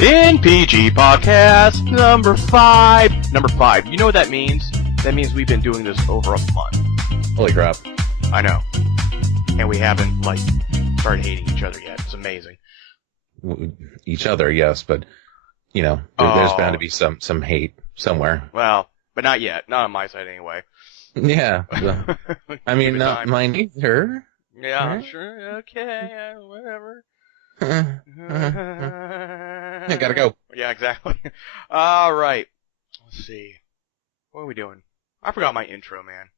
N.P.G podcast number 5. Number 5. You know what that means? That means we've been doing this over a month. Holy crap. I know. And we haven't, started hating each other yet. It's amazing. Each other, yes, but, there's bound to be some hate somewhere. Well, but not yet. Not on my side, anyway. Yeah. I mean, not mine either. Yeah, right? Sure. Okay, whatever. I gotta go. Yeah, exactly. All right. Let's see. What are we doing? I forgot my intro, man.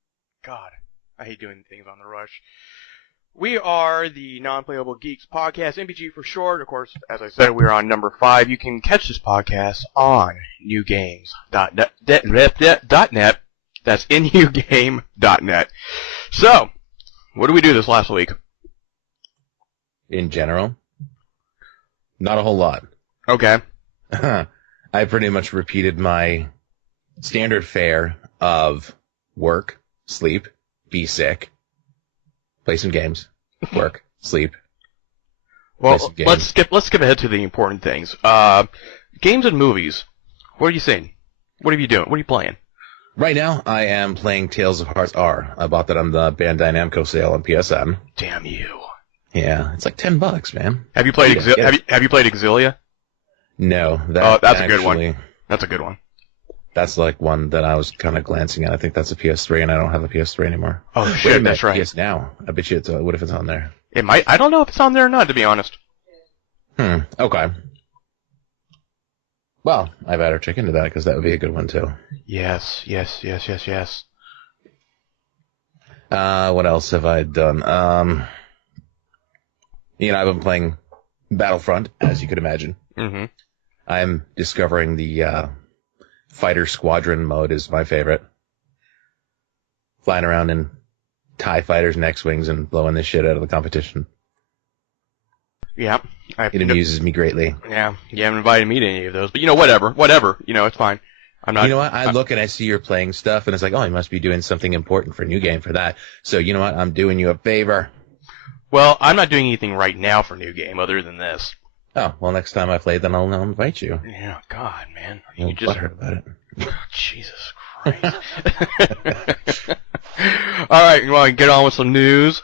God, I hate doing things on the rush. We are the Non-Playable Geeks podcast, N.P.G for short. Of course, as I said, we're on number 5. You can catch this podcast on newgames.net. That's newgame.net. So, what did we do this last week? In general, not a whole lot. Okay. I pretty much repeated my standard fare of work, sleep, be sick, play some games, work, sleep. Well, let's skip ahead to the important things. Games and movies. What are you seeing? What are you doing? What are you playing? Right now, I am playing Tales of Hearts R. I bought that on the Bandai Namco sale on PSN. Damn you. Yeah, it's like $10, man. Have you played Have you played Exilia? No. That's a good one. That's a good one. That's like one that I was kind of glancing at. I think that's a PS3, and I don't have a PS3 anymore. Oh, shit, that's right. PS Now. I bet you what if it's on there? It might. I don't know if it's on there or not, to be honest. Okay. Well, I better check into that, because that would be a good one, too. Yes. What else have I done? I've been playing Battlefront, as you could imagine. Mm-hmm. I'm discovering the Fighter Squadron mode is my favorite. Flying around in TIE fighters and X-Wings and blowing the shit out of the competition. Yeah. It amuses me greatly. Yeah, you haven't invited me to any of those, but whatever, it's fine. I'm not. You know what? I look and I see you're playing stuff, and it's like, oh, you must be doing something important for New Game for that. So you know what? I'm doing you a favor. Well, I'm not doing anything right now for New Game other than this. Oh, well, next time I play, then I'll invite you. Yeah, God, man. You just heard about it. Jesus Christ. All right, you want to get on with some news?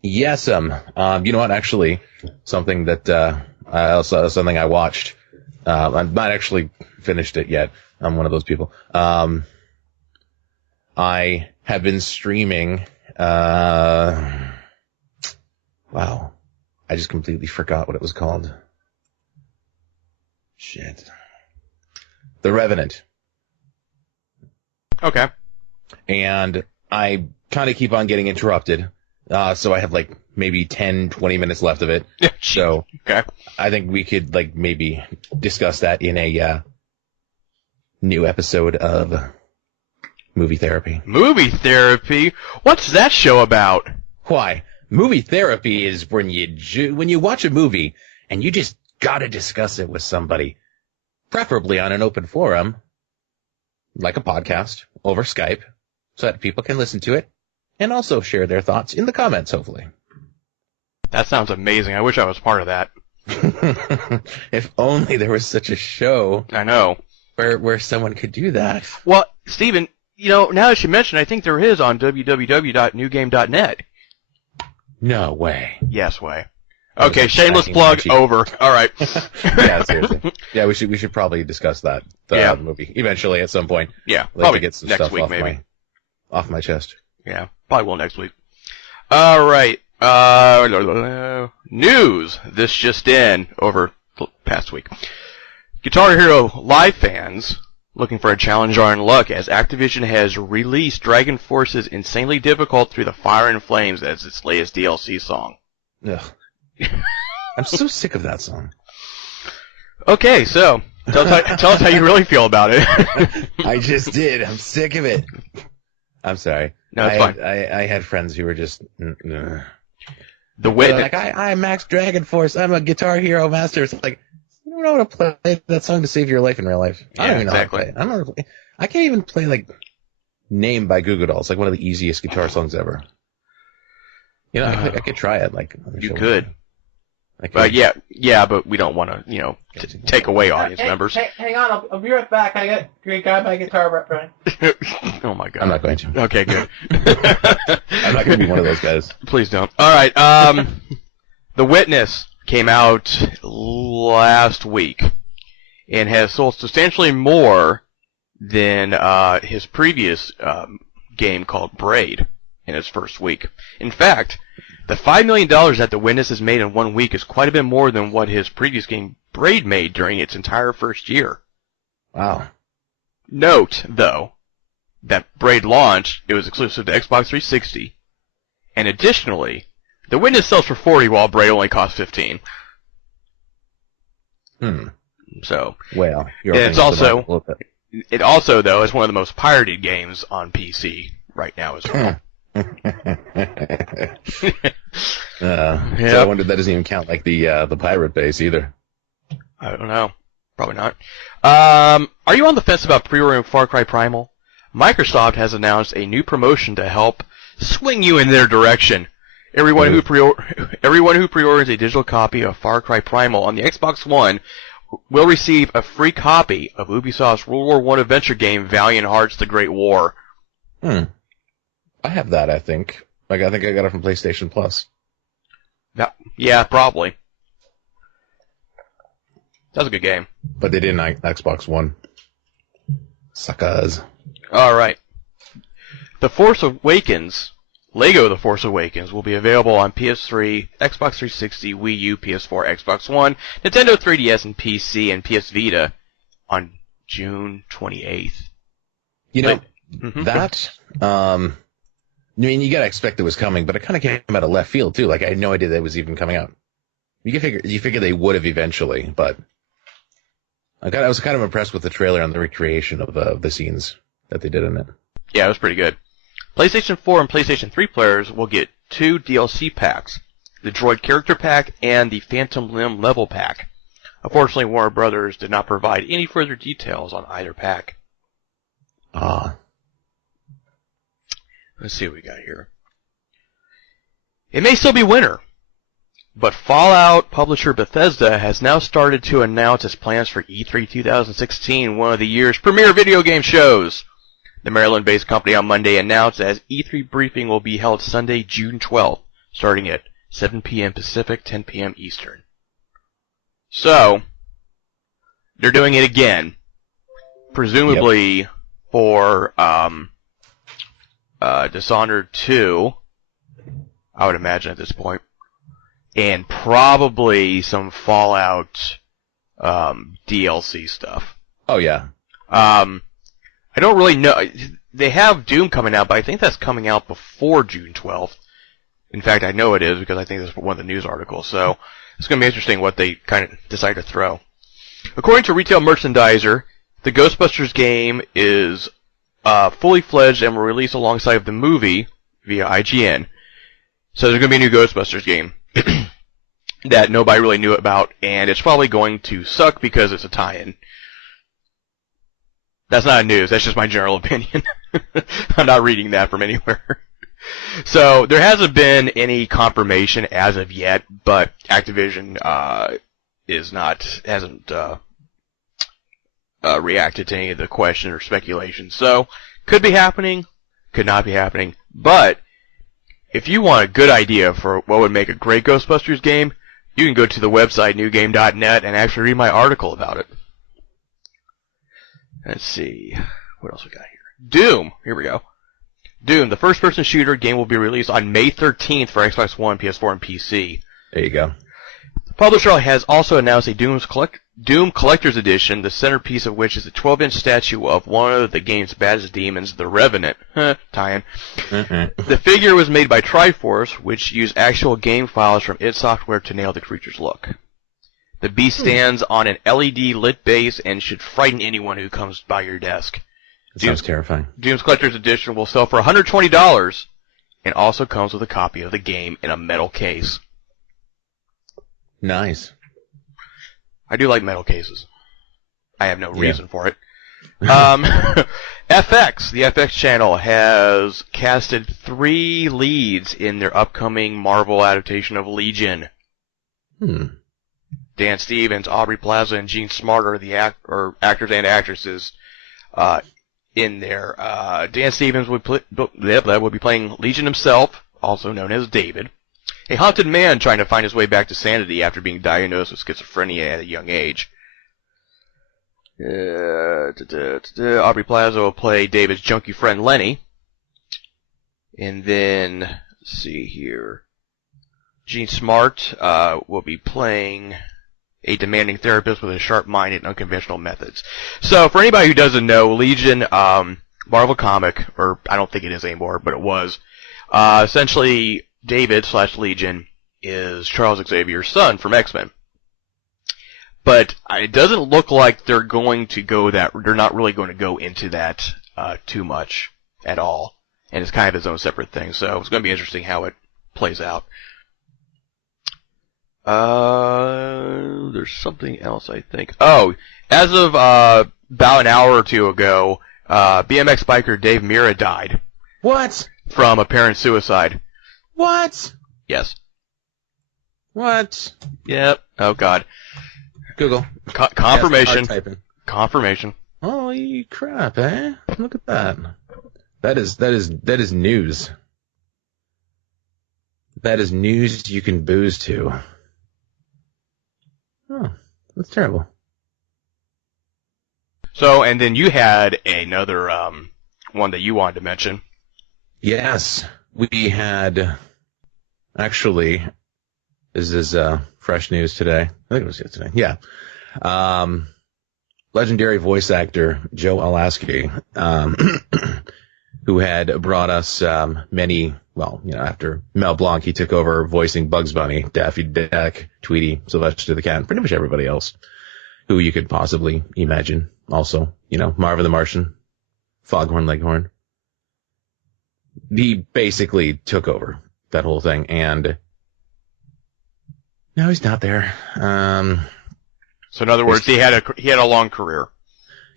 Yes, you know what? Actually, something that something I watched. I've not actually finished it yet. I'm one of those people. I have been streaming. Wow, I just completely forgot what it was called. Shit. The Revenant. Okay. And I kind of keep on getting interrupted. So I have maybe 10, 20 minutes left of it. So okay. I think we could maybe discuss that in a new episode of Movie Therapy. Movie Therapy? What's that show about? Why? Movie Therapy is when you watch a movie and you just gotta discuss it with somebody, preferably on an open forum, like a podcast, over Skype, so that people can listen to it and also share their thoughts in the comments, hopefully. That sounds amazing. I wish I was part of that. If only there was such a show. I know. Where someone could do that. Well, Steven, now that you mention, I think there is on www.newgame.net. No way. Yes way. Okay, shameless plug over. All right. Yeah, seriously. Yeah, we should probably discuss that movie eventually at some point. Yeah, probably get some next stuff week, maybe. Off my chest. Yeah, probably will next week. All right. News. This just in over the past week. Guitar Hero Live fans looking for a challenge are in luck as Activision has released Dragon Force's Insanely Difficult Through the Fire and Flames as its latest DLC song. Ugh. I'm so sick of that song. Okay, so tell us how you really feel about it. I just did. I'm sick of it. I'm sorry. No, it's fine. I had friends who were just the way like I'm Max Dragon Force. I'm a Guitar Hero master. It's like you don't know how to play that song to save your life in real life. I don't even know how to play. I can't even play Name by Goo Goo Dolls. It's like one of the easiest guitar songs ever. I could try it. You could. But yeah, but we don't want to, take away audience members. Hang on, I'll be right back. I got my guitar ready. Oh my god. I'm not going to. Okay, good. I'm not going to be one of those guys. Please don't. All right. The Witness came out last week and has sold substantially more than his previous game called Braid in its first week. In fact, the $5 million that The Witness has made in 1 week is quite a bit more than what his previous game Braid made during its entire first year. Wow. Note, though, that Braid launched, it was exclusive to Xbox 360, and additionally, The Witness sells for $40 while Braid only costs $15. So, well, it also, though, is one of the most pirated games on PC right now as well. So I wonder if that doesn't even count like the pirate base either. I don't know. Probably not. Are you on the fence about pre-ordering Far Cry Primal? Microsoft has announced a new promotion to help swing you in their direction. Everyone who pre-orders a digital copy of Far Cry Primal on the Xbox One will receive a free copy of Ubisoft's World War I adventure game Valiant Hearts: The Great War. I have that, I think. I think I got it from PlayStation Plus. Yeah, probably. That was a good game. But they didn't Xbox One. Suckers. Alright. The Force Awakens, Lego The Force Awakens, will be available on PS3, Xbox 360, Wii U, PS4, Xbox One, Nintendo 3DS, and PC, and PS Vita on June 28th. That, I mean, you gotta expect it was coming, but it kind of came out of left field, too. Like, I had no idea that it was even coming out. You figure they would have eventually, but I was kind of impressed with the trailer and the recreation of the scenes that they did in it. Yeah, it was pretty good. PlayStation 4 and PlayStation 3 players will get 2 DLC packs, the Droid Character Pack and the Phantom Limb Level Pack. Unfortunately, Warner Brothers did not provide any further details on either pack. Let's see what we got here. It may still be winter, but Fallout publisher Bethesda has now started to announce its plans for E3 2016, one of the year's premier video game shows. The Maryland-based company on Monday announced as E3 briefing will be held Sunday, June 12th, starting at 7 p.m. Pacific, 10 p.m. Eastern. So, they're doing it again, presumably for Dishonored 2, I would imagine at this point, and probably some Fallout DLC stuff. Oh, yeah. I don't really know. They have Doom coming out, but I think that's coming out before June 12th. In fact, I know it is because I think that's one of the news articles. So it's going to be interesting what they kind of decide to throw. According to Retail Merchandiser, the Ghostbusters game is fully fledged and will release alongside the movie via IGN. So there's going to be a new Ghostbusters game that nobody really knew about, and it's probably going to suck because it's a tie-in. That's not news. That's just my general opinion. I'm not reading that from anywhere. So there hasn't been any confirmation as of yet, but Activision hasn't reacted to any of the questions or speculation. So could be happening, could not be happening. But if you want a good idea for what would make a great Ghostbusters game, you can go to the website newgame.net and actually read my article about it. Let's see. What else we got here? Doom. Here we go. Doom, the first-person shooter game, will be released on May 13th for Xbox One, PS4, and PC. There you go. The publisher has also announced a Doom Collector's Edition, the centerpiece of which is a 12-inch statue of one of the game's baddest demons, the Revenant. Tie-in. The figure was made by Triforce, which used actual game files from id Software to nail the creature's look. The beast stands on an LED lit base and should frighten anyone who comes by your desk. That sounds terrifying. Doom's Collector's Edition will sell for $120 and also comes with a copy of the game in a metal case. Nice. I do like metal cases. I have no reason for it. FX, the FX channel, has casted 3 leads in their upcoming Marvel adaptation of Legion. Dan Stevens, Aubrey Plaza, and Gene Smart are the actors and actresses in there. Dan Stevens would be playing Legion himself, also known as David, a haunted man trying to find his way back to sanity after being diagnosed with schizophrenia at a young age. Aubrey Plaza will play David's junkie friend Lenny. And then, let's see here. Gene Smart will be playing a demanding therapist with a sharp mind and unconventional methods. So, for anybody who doesn't know, Legion, Marvel comic, or I don't think it is anymore, but it was, essentially, David/Legion is Charles Xavier's son from X-Men. But it doesn't look like they're going to go they're not really going to go into that too much at all. And it's kind of its own separate thing, so it's going to be interesting how it plays out. There's something else, I think. Oh, as of about an hour or two ago, BMX biker Dave Mirra died. What? From apparent suicide. What? Yes. What? Yep. Oh, God. Google. Confirmation. Yes, typing. Confirmation. Holy crap, eh? Look at that. That is news. That is news you can booze to. Oh, that's terrible. So, and then you had another one that you wanted to mention. Yes, we had. Actually, this is fresh news today. I think it was yesterday. Yeah. Legendary voice actor Joe Alasky, who had brought us many, after Mel Blanc, he took over voicing Bugs Bunny, Daffy Duck, Tweety, Sylvester the Cat, and pretty much everybody else who you could possibly imagine. Also, Marvin the Martian, Foghorn Leghorn. He basically took over that whole thing, and no, he's not there. So in other words, he had a long career.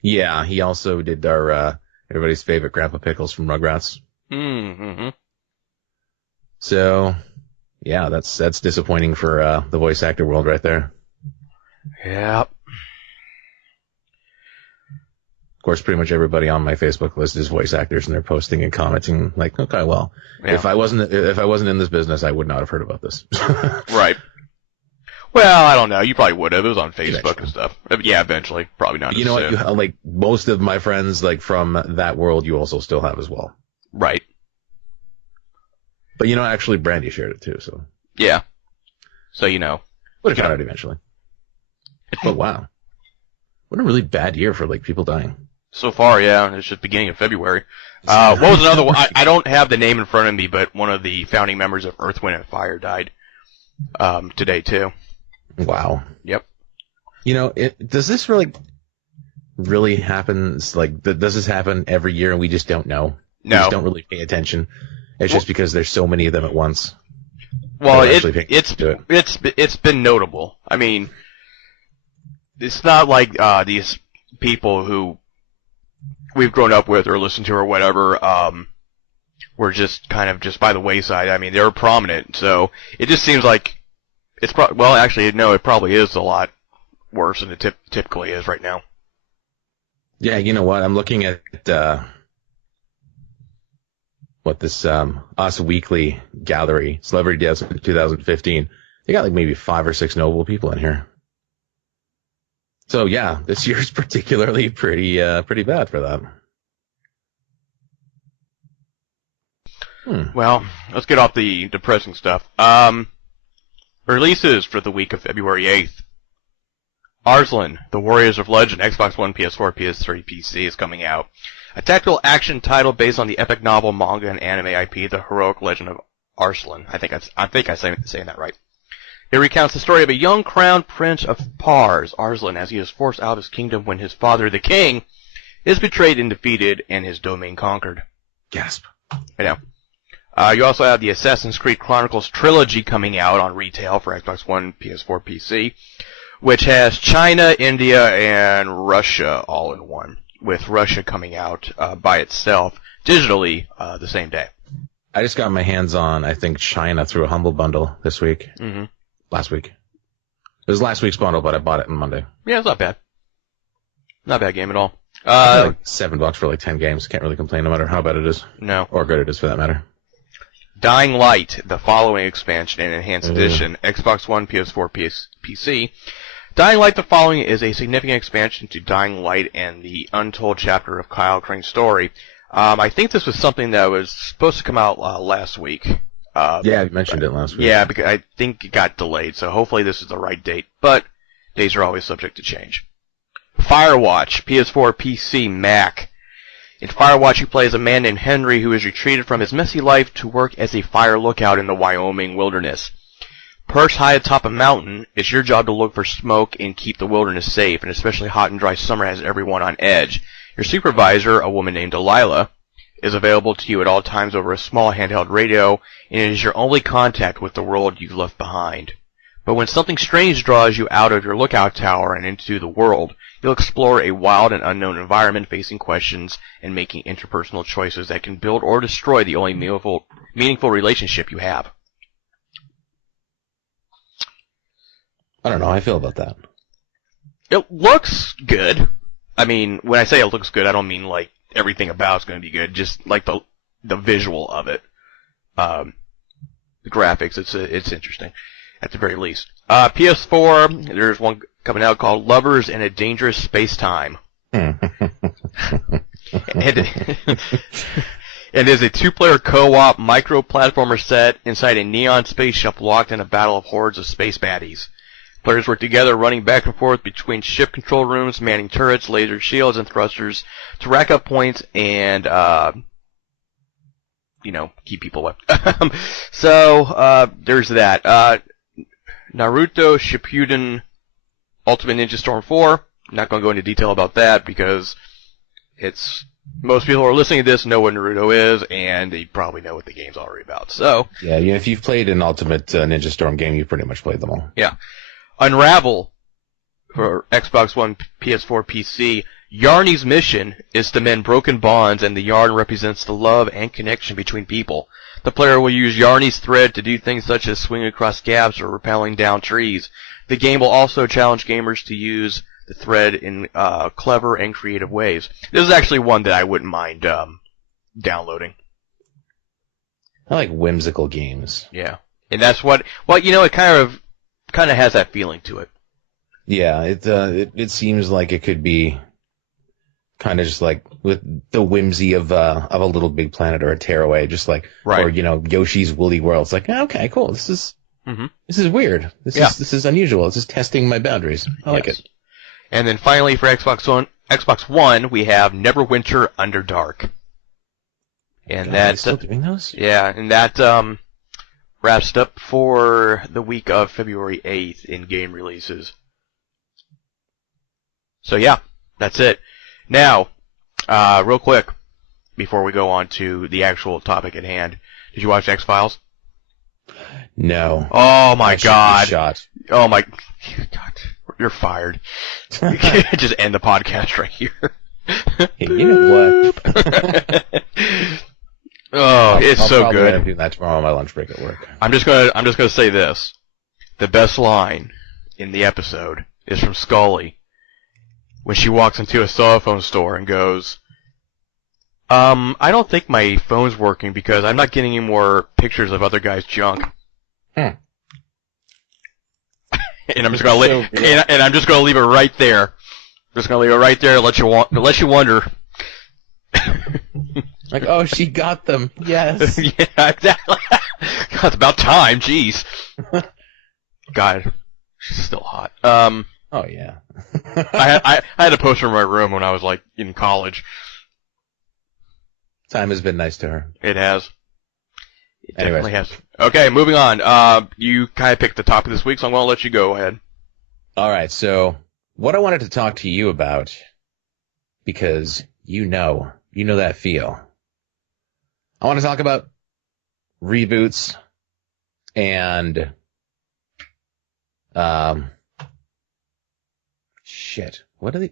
Yeah, he also did our everybody's favorite Grandpa Pickles from Rugrats. Mm-hmm. So, yeah, that's disappointing for the voice actor world right there. Yep. Of course, pretty much everybody on my Facebook list is voice actors, and they're posting and commenting like, okay, well, yeah. if I wasn't in this business, I would not have heard about this. Right. Well, I don't know. You probably would have. It was on Facebook Eventually. And stuff. Yeah, eventually. Probably not. You know what? Like most of my friends, like from that world, you also still have as well. Right. But actually, Brandy shared it too. So yeah. So would have found out eventually. But wow, what a really bad year for like people dying. So far, yeah. It's just beginning of February. What was another one? I don't have the name in front of me, but one of the founding members of Earth, Wind, and Fire died today too. Wow. Yep. Does this really happen? Like, does this happen every year and we just don't know? No. We just don't really pay attention. It's just because there's so many of them at once. Well, it's been notable. I mean, it's not like these people who we've grown up with or listened to or whatever were just kind of just by the wayside. I mean, they were prominent, so it just seems like it's actually, no, it probably is a lot worse than it typically is right now. Yeah, you know what? I'm looking at what this Us Weekly gallery, Celebrity Deaths of 2015. They got like maybe 5 or 6 notable people in here. So yeah, this year's particularly pretty bad for that. Well, let's get off the depressing stuff. Releases for the week of February 8th. Arslan, The Warriors of Legend, Xbox One, PS4, PS3, PC is coming out. A tactical action title based on the epic novel, manga, and anime IP, The Heroic Legend of Arslan. I think I'm saying that right. It recounts the story of a young crowned prince of Pars, Arslan, as he is forced out of his kingdom when his father, the king, is betrayed and defeated and his domain conquered. Gasp. I know. You also have the Assassin's Creed Chronicles trilogy coming out on retail for Xbox One, PS4, PC, which has China, India, and Russia all in one, with Russia coming out by itself digitally the same day. I just got my hands on, I think, China through a Humble Bundle this week. Mm-hmm. Last week. It was last week's bundle, but I bought it on Monday. Yeah, it's not bad. Not a bad game at all. Like $7 for like 10 games. Can't really complain no matter how bad it is. No. Or good it is for that matter. Dying Light, the following expansion and enhanced edition, Xbox One, PS4, PC. Dying Light, the following is a significant expansion to Dying Light and the untold chapter of Kyle Crane's story. I think this was something that was supposed to come out last week. Yeah, you mentioned it last week. Yeah, because I think it got delayed, so hopefully this is the right date. But dates are always subject to change. Firewatch, PS4, PC, Mac. In Firewatch, you play as a man named Henry who has retreated from his messy life to work as a fire lookout in the Wyoming wilderness. Perched high atop a mountain, it's your job to look for smoke and keep the wilderness safe, and especially hot and dry summer has everyone on edge. Your supervisor, a woman named Delilah, is available to you at all times over a small handheld radio, and it is your only contact with the world you've left behind. But when something strange draws you out of your lookout tower and into the world, you'll explore a wild and unknown environment, facing questions and making interpersonal choices that can build or destroy the only meaningful relationship you have. I don't know how I feel about that. It looks good. I mean, when I say it looks good, I don't mean like everything about it's going to be good. Just like the visual of it, the graphics. It's interesting, at the very least. PS4. There's one coming out called Lovers in a Dangerous Space-Time. It is a two-player co-op micro-platformer set inside a neon spaceship locked in a battle of hordes of space baddies. Players work together, running back and forth between ship control rooms, manning turrets, laser shields, and thrusters to rack up points and, keep people away. So, there's that. Naruto Shippuden Ultimate Ninja Storm 4. I'm not going to go into detail about that because most people who are listening to this know what Naruto is, and they probably know what the game's already about. So, yeah, if you've played an Ultimate Ninja Storm game, you've pretty much played them all. Yeah. Unravel for Xbox One, PS4, PC. Yarny's mission is to mend broken bonds, and the yarn represents the love and connection between people. The player will use Yarny's thread to do things such as swing across gaps or rappelling down trees. The game will also challenge gamers to use the thread in clever and creative ways. This is actually one that I wouldn't mind downloading. I like whimsical games. Yeah, and that's what. Well, it kind of has that feeling to it. Yeah, it seems like it could be kind of just like with the whimsy of a Little Big Planet or a Tearaway, just like right. Or Yoshi's Woolly World. It's like, okay, cool. This is weird. This is unusual. This is testing my boundaries. I like it. And then finally for Xbox One, we have Neverwinter Underdark. And God, still doing those? Yeah, and that wraps it up for the week of February 8th in game releases. So yeah, that's it. Now, real quick, before we go on to the actual topic at hand, did you watch X-Files? No. Oh my God. Shot. Oh my God. You're fired. You can't just end the podcast right here. Hey, you know what? It's so I'll good. I'll do that tomorrow on my lunch break at work. I'm just gonna say this. The best line in the episode is from Scully when she walks into a cell phone store and goes, I don't think my phone's working because I'm not getting any more pictures of other guys' junk. And I'm just gonna and I'm just gonna leave it right there. Just gonna leave it right there. Let you wonder. Like, oh, she got them. Yes. Yeah, exactly. God, it's about time. Jeez. God, she's still hot. Oh yeah. I had a poster in my room when I was like in college. Time has been nice to her. It has. It definitely has. Okay, moving on. You kind of picked the topic this week, so I'm going to let you go ahead. All right, so what I wanted to talk to you about, because you know that feel. I want to talk about reboots and shit. What are they?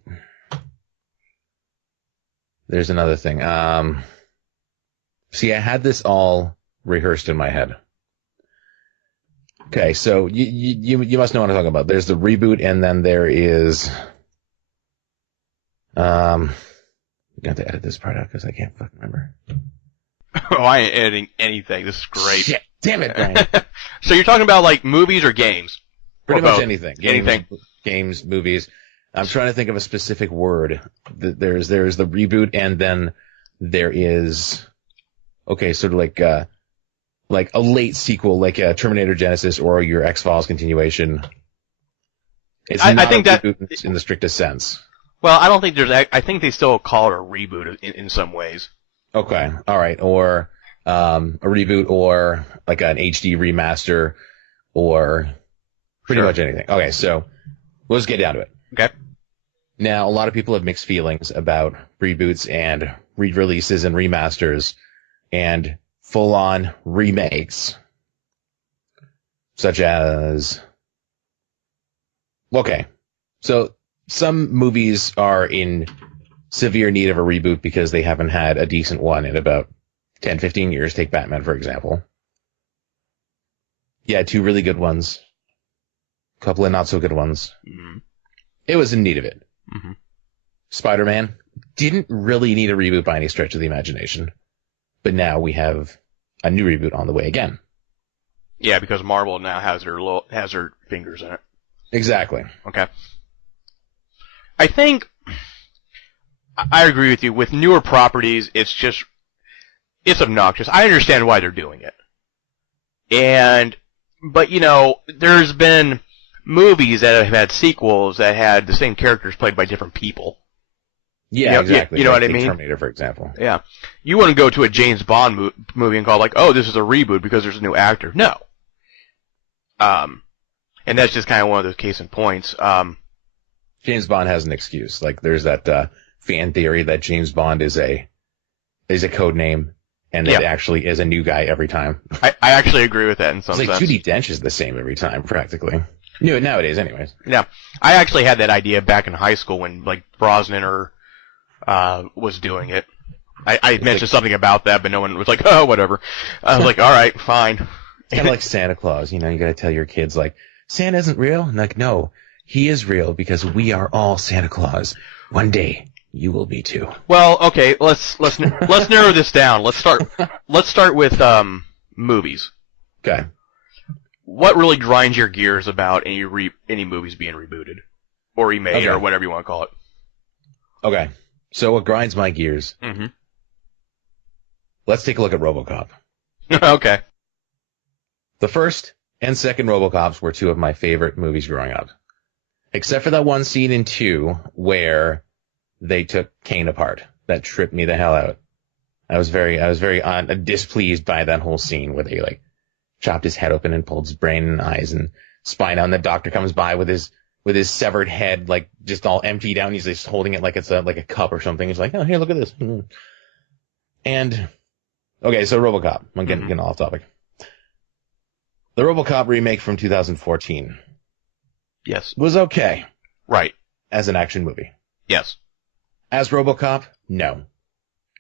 There's another thing. See, I had this all rehearsed in my head. Okay, so you must know what I'm talking about. There's the reboot, and then there is you have to edit this part out because I can't fucking remember. Oh, I ain't editing anything. This is great. Shit, damn it, Brian. So you're talking about like movies or games? Pretty Or much both? anything. Anything. Games, movies. I'm trying to think of a specific word. There's the reboot, and then there is sort of like a late sequel, like Terminator Genesis or your X-Files continuation. It's I not think a that reboot in the strictest sense. Well, I don't think there's. I think they still call it a reboot in some ways. Okay, all right, or a reboot, or like an HD remaster, or pretty much anything. Okay, so let's get down to it. Okay. Now, a lot of people have mixed feelings about reboots and re-releases and remasters and full-on remakes, such as, okay, so some movies are in severe need of a reboot because they haven't had a decent one in about 10, 15 years. Take Batman, for example. Yeah, 2 really good ones. A couple of not so good ones. Mm-hmm. It was in need of it. Mm-hmm. Spider-Man didn't really need a reboot by any stretch of the imagination. But now we have a new reboot on the way again. Yeah, because Marvel now has their fingers in it. Exactly. Okay. I think I agree with you. With newer properties, it's obnoxious. I understand why they're doing it. But there's been movies that have had sequels that had the same characters played by different people. Yeah, exactly. You know what I mean? Terminator, for example. Yeah. You wouldn't go to a James Bond movie and call like, oh, this is a reboot because there's a new actor. No. And that's just kind of one of those case in points. James Bond has an excuse. Like, there's that fan theory that James Bond is a code name, and it actually is a new guy every time. I actually agree with that in some sense. sense. Judi Dench is the same every time, practically. Nowadays, anyways. Yeah. I actually had that idea back in high school when, like, Brosnan was doing it. I mentioned something about that, but no one was like, oh, whatever. I was like, all right, fine. It's kind of like Santa Claus. You gotta tell your kids, like, Santa isn't real? And like, no, he is real because we are all Santa Claus. One day, you will be too. Well, okay, let's narrow this down. Let's start with movies. Okay. What really grinds your gears about any movies being rebooted or remade or whatever you want to call it? Okay. So what grinds my gears? Mm-hmm. Let's take a look at RoboCop. Okay. The first and second RoboCops were 2 of my favorite movies growing up. Except for that one scene in 2 where they took Kane apart. That tripped me the hell out. I was very displeased by that whole scene where they like chopped his head open and pulled his brain and eyes and spine out, and the doctor comes by with his severed head, like just all emptied out, and he's just holding it like it's like a cup or something. He's like, oh, here, look at this. And okay, so RoboCop. I'm getting off topic. The RoboCop remake from 2014. Yes. Was okay. Right. As an action movie. Yes. As RoboCop, no.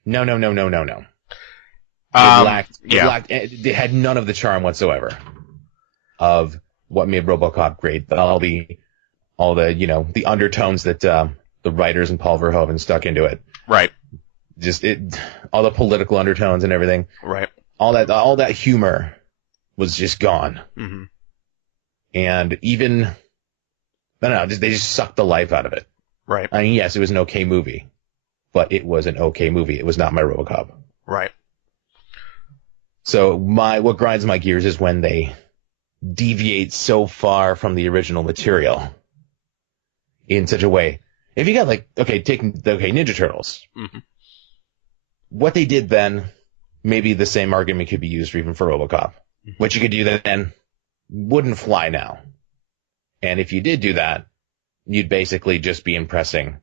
No. It had none of the charm whatsoever of what made RoboCop great. All the the undertones that the writers and Paul Verhoeven stuck into it. Right. All the political undertones and everything. Right. All that humor was just gone. Mm-hmm. And even, I don't know, they just sucked the life out of it. Right. I mean, yes, it was an okay movie, but it was an okay movie. It was not my RoboCop. Right. So what grinds my gears is when they deviate so far from the original material in such a way. If you got Ninja Turtles. Mm-hmm. What they did then, maybe the same argument could be used even for RoboCop. Mm-hmm. What you could do then wouldn't fly now. And if you did do that, you'd basically just be impressing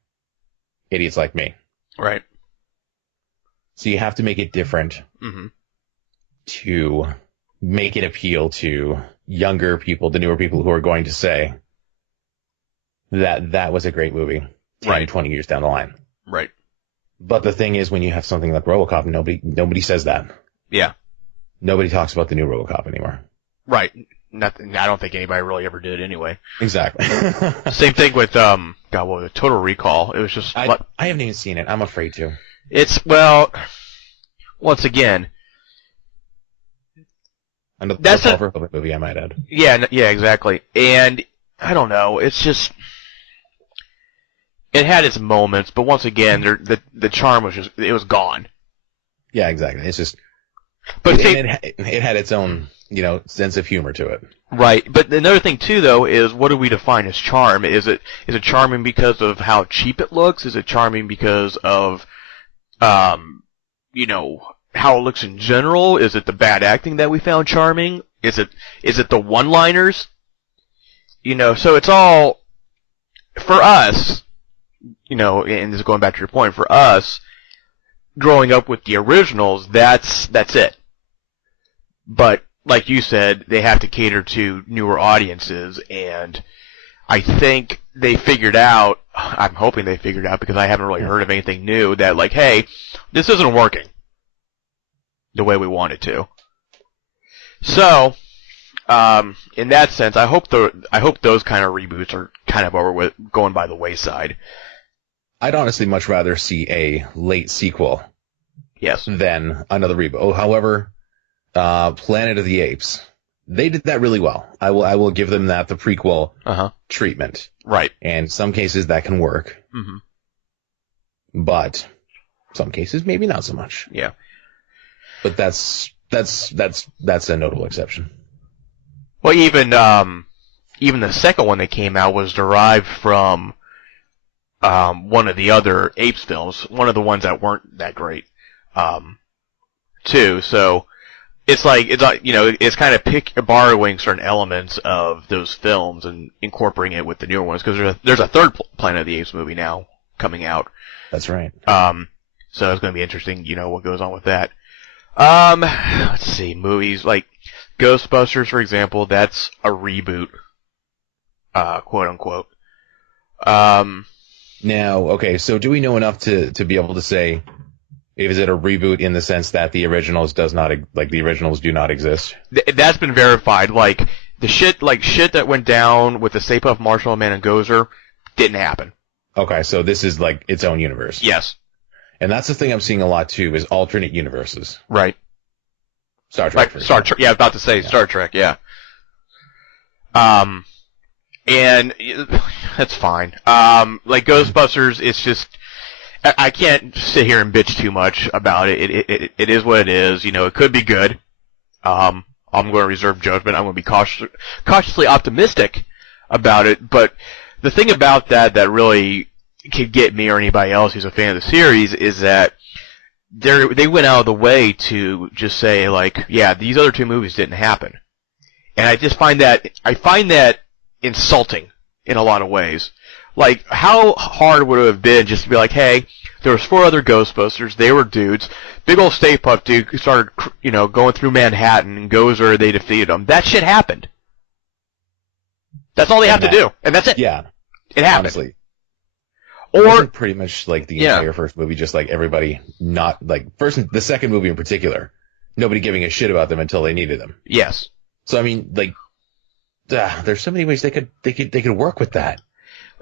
idiots like me. Right. So you have to make it different to make it appeal to younger people, the newer people who are going to say that was a great movie 10, 20 years down the line. Right. But the thing is, when you have something like RoboCop, nobody says that. Yeah. Nobody talks about the new RoboCop anymore. Right. nothing. I don't think anybody really ever did anyway. Exactly. Same thing with God, what was it? Total Recall. It was just. I haven't even seen it. I'm afraid to. It's once again. That's a Hobbit movie, I might add. Yeah, exactly. And I don't know. It's just. It had its moments, but once again, the charm was it was gone. Yeah, exactly. It's just. But it had its own, sense of humor to it. Right. But another thing too, though, is what do we define as charm? Is it charming because of how cheap it looks? Is it charming because of, how it looks in general? Is it the bad acting that we found charming? Is it the one-liners? So it's all for us. And this is going back to your point. For us, growing up with the originals, that's it. But like you said, they have to cater to newer audiences, and I think they figured out. I'm hoping they figured out, because I haven't really heard of anything new, that like, hey, this isn't working the way we want it to. So, in that sense, I hope those kind of reboots are kind of over with, going by the wayside. I'd honestly much rather see a late sequel. Yes. Than another reboot. However, Planet of the Apes, they did that really well. I will give them that, the prequel treatment. Right. And some cases that can work. Mm-hmm. But some cases maybe not so much. Yeah. But that's a notable exception. Well, even the second one that came out was derived from one of the other Apes films, one of the ones that weren't that great, too. So it's kind of borrowing certain elements of those films and incorporating it with the newer ones, because there's a third Planet of the Apes movie now coming out. That's right. So it's going to be interesting, what goes on with that. Let's see, movies like Ghostbusters, for example, that's a reboot, quote unquote. Now, okay, so do we know enough to be able to say, is it a reboot in the sense that the originals do not exist? That's been verified. Like the shit that went down with the Stay Puft Marshmallow Man and Gozer didn't happen. Okay, so this is like its own universe. Yes. And that's the thing I'm seeing a lot too, is alternate universes. Right. Star Trek. Like Star Trek. Yeah, I was about to say Star Trek. Yeah. And that's fine. Like Ghostbusters, it's just I can't sit here and bitch too much about it. It is what it is. It could be good. I'm going to reserve judgment. I'm going to be cautiously optimistic about it. But the thing about that really could get me or anybody else who's a fan of the series is that they went out of the way to just say, like, yeah, these other two movies didn't happen. And I find that insulting in a lot of ways. Like, how hard would it have been just to be like, hey, there was 4 other Ghostbusters, they were dudes, big old Stay Puft dude started, going through Manhattan, and Gozer, they defeated them. That shit happened. That's all they have to do, and that's it. Yeah. It happened. Honestly. Or pretty much like the entire first movie, just like everybody not, like, the second movie in particular, nobody giving a shit about them until they needed them. Yes. So, I mean, like, there's so many ways they could work with that.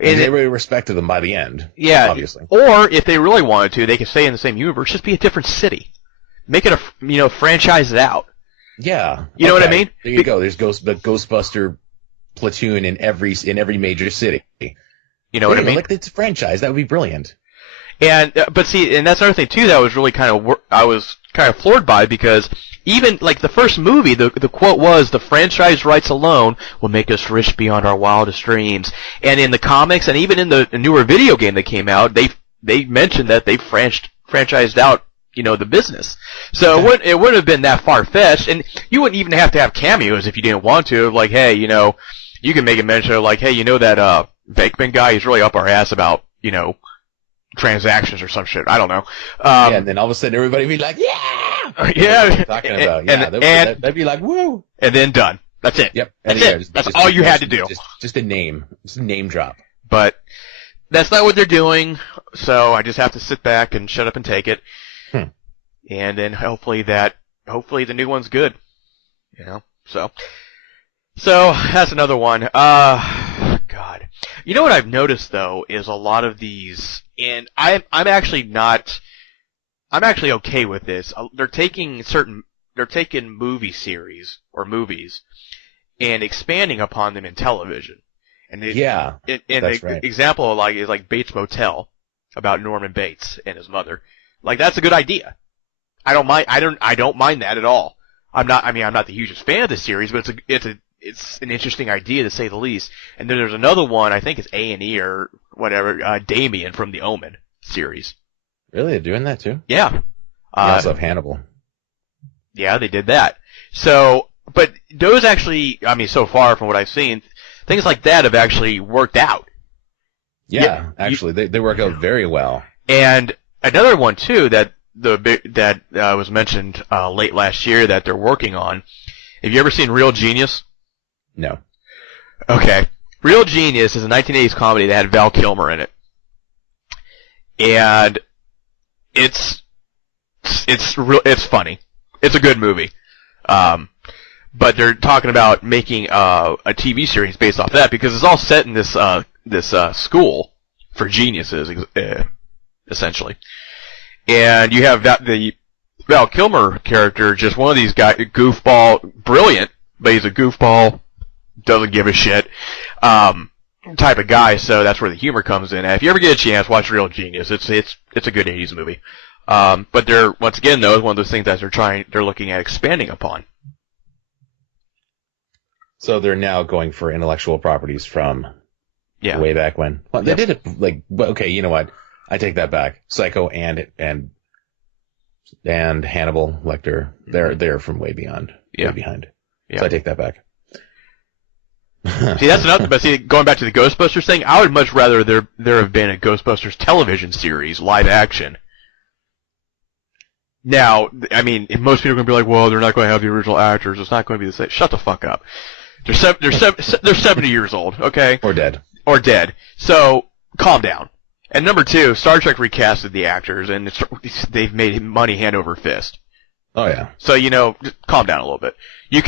And they really respected them by the end. Yeah. Obviously. Or, if they really wanted to, they could stay in the same universe, just be a different city. Make it franchise it out. Yeah. You know what I mean? There you go. There's the Ghostbuster platoon in every major city. You know what I mean? Like, it's a franchise. That would be brilliant. And, but see, and that's another thing too that was really I was kind of floored by, because even, like, the first movie, the quote was, the franchise rights alone will make us rich beyond our wildest dreams. And in the comics, and even in the newer video game that came out, they mentioned that they franchised out, the business. So it wouldn't have been that far-fetched, and you wouldn't even have to have cameos if you didn't want to, like, hey, you can make a mention of, like, hey, that, Bakeman guy, he's really up our ass about, transactions or some shit. I don't know. And then all of a sudden everybody would be like, yeah! Yeah. Talking about, yeah. That'd be like, woo! And then done. That's it. Yep. That's it. That's all you had to do. Just a name. Just a name drop. But that's not what they're doing, so I just have to sit back and shut up and take it. And then hopefully the new one's good. So. So that's another one. God. You know what I've noticed though is a lot of these, and I'm actually not. I'm actually okay with this. They're taking movie series or movies and expanding upon them in television. And that's right. Example is like Bates Motel about Norman Bates and his mother. Like that's a good idea. I don't mind that at all. I'm not the hugest fan of the series, but it's an interesting idea to say the least. And then there's another one, I think it's A&E or whatever, Damien from the Omen series. Really? They're doing that too? Yeah. You also have Hannibal. Yeah, they did that. So, but those actually, so far from what I've seen, things like that have actually worked out. Yeah, actually, they work out very well. And another one too that was mentioned late last year that they're working on. Have you ever seen Real Genius? No. Okay. Real Genius is a 1980s comedy that had Val Kilmer in it. And it's funny. It's a good movie. But they're talking about making a TV series based off that because it's all set in this school for geniuses, essentially. And you have the Val Kilmer character, just one of these guys, goofball, brilliant, but he's a goofball, doesn't give a shit, type of guy, so that's where the humor comes in. And if you ever get a chance, watch Real Genius. It's a good 80s movie. But once again though, it's one of those things that they're looking at expanding upon. So they're now going for intellectual properties from way back when. Well, they did it okay, you know what? I take that back. Psycho and Hannibal Lecter, they're from way behind. Yeah. So I take that back. See, that's another. But see, going back to the Ghostbusters thing, I would much rather there have been a Ghostbusters television series, live action. Now, most people are going to be like, well, they're not going to have the original actors. It's not going to be the same. Shut the fuck up. They're 70 years old, okay? Or dead. So, calm down. And number two, Star Trek recasted the actors, and they've made money hand over fist. Oh yeah. So just calm down a little bit. You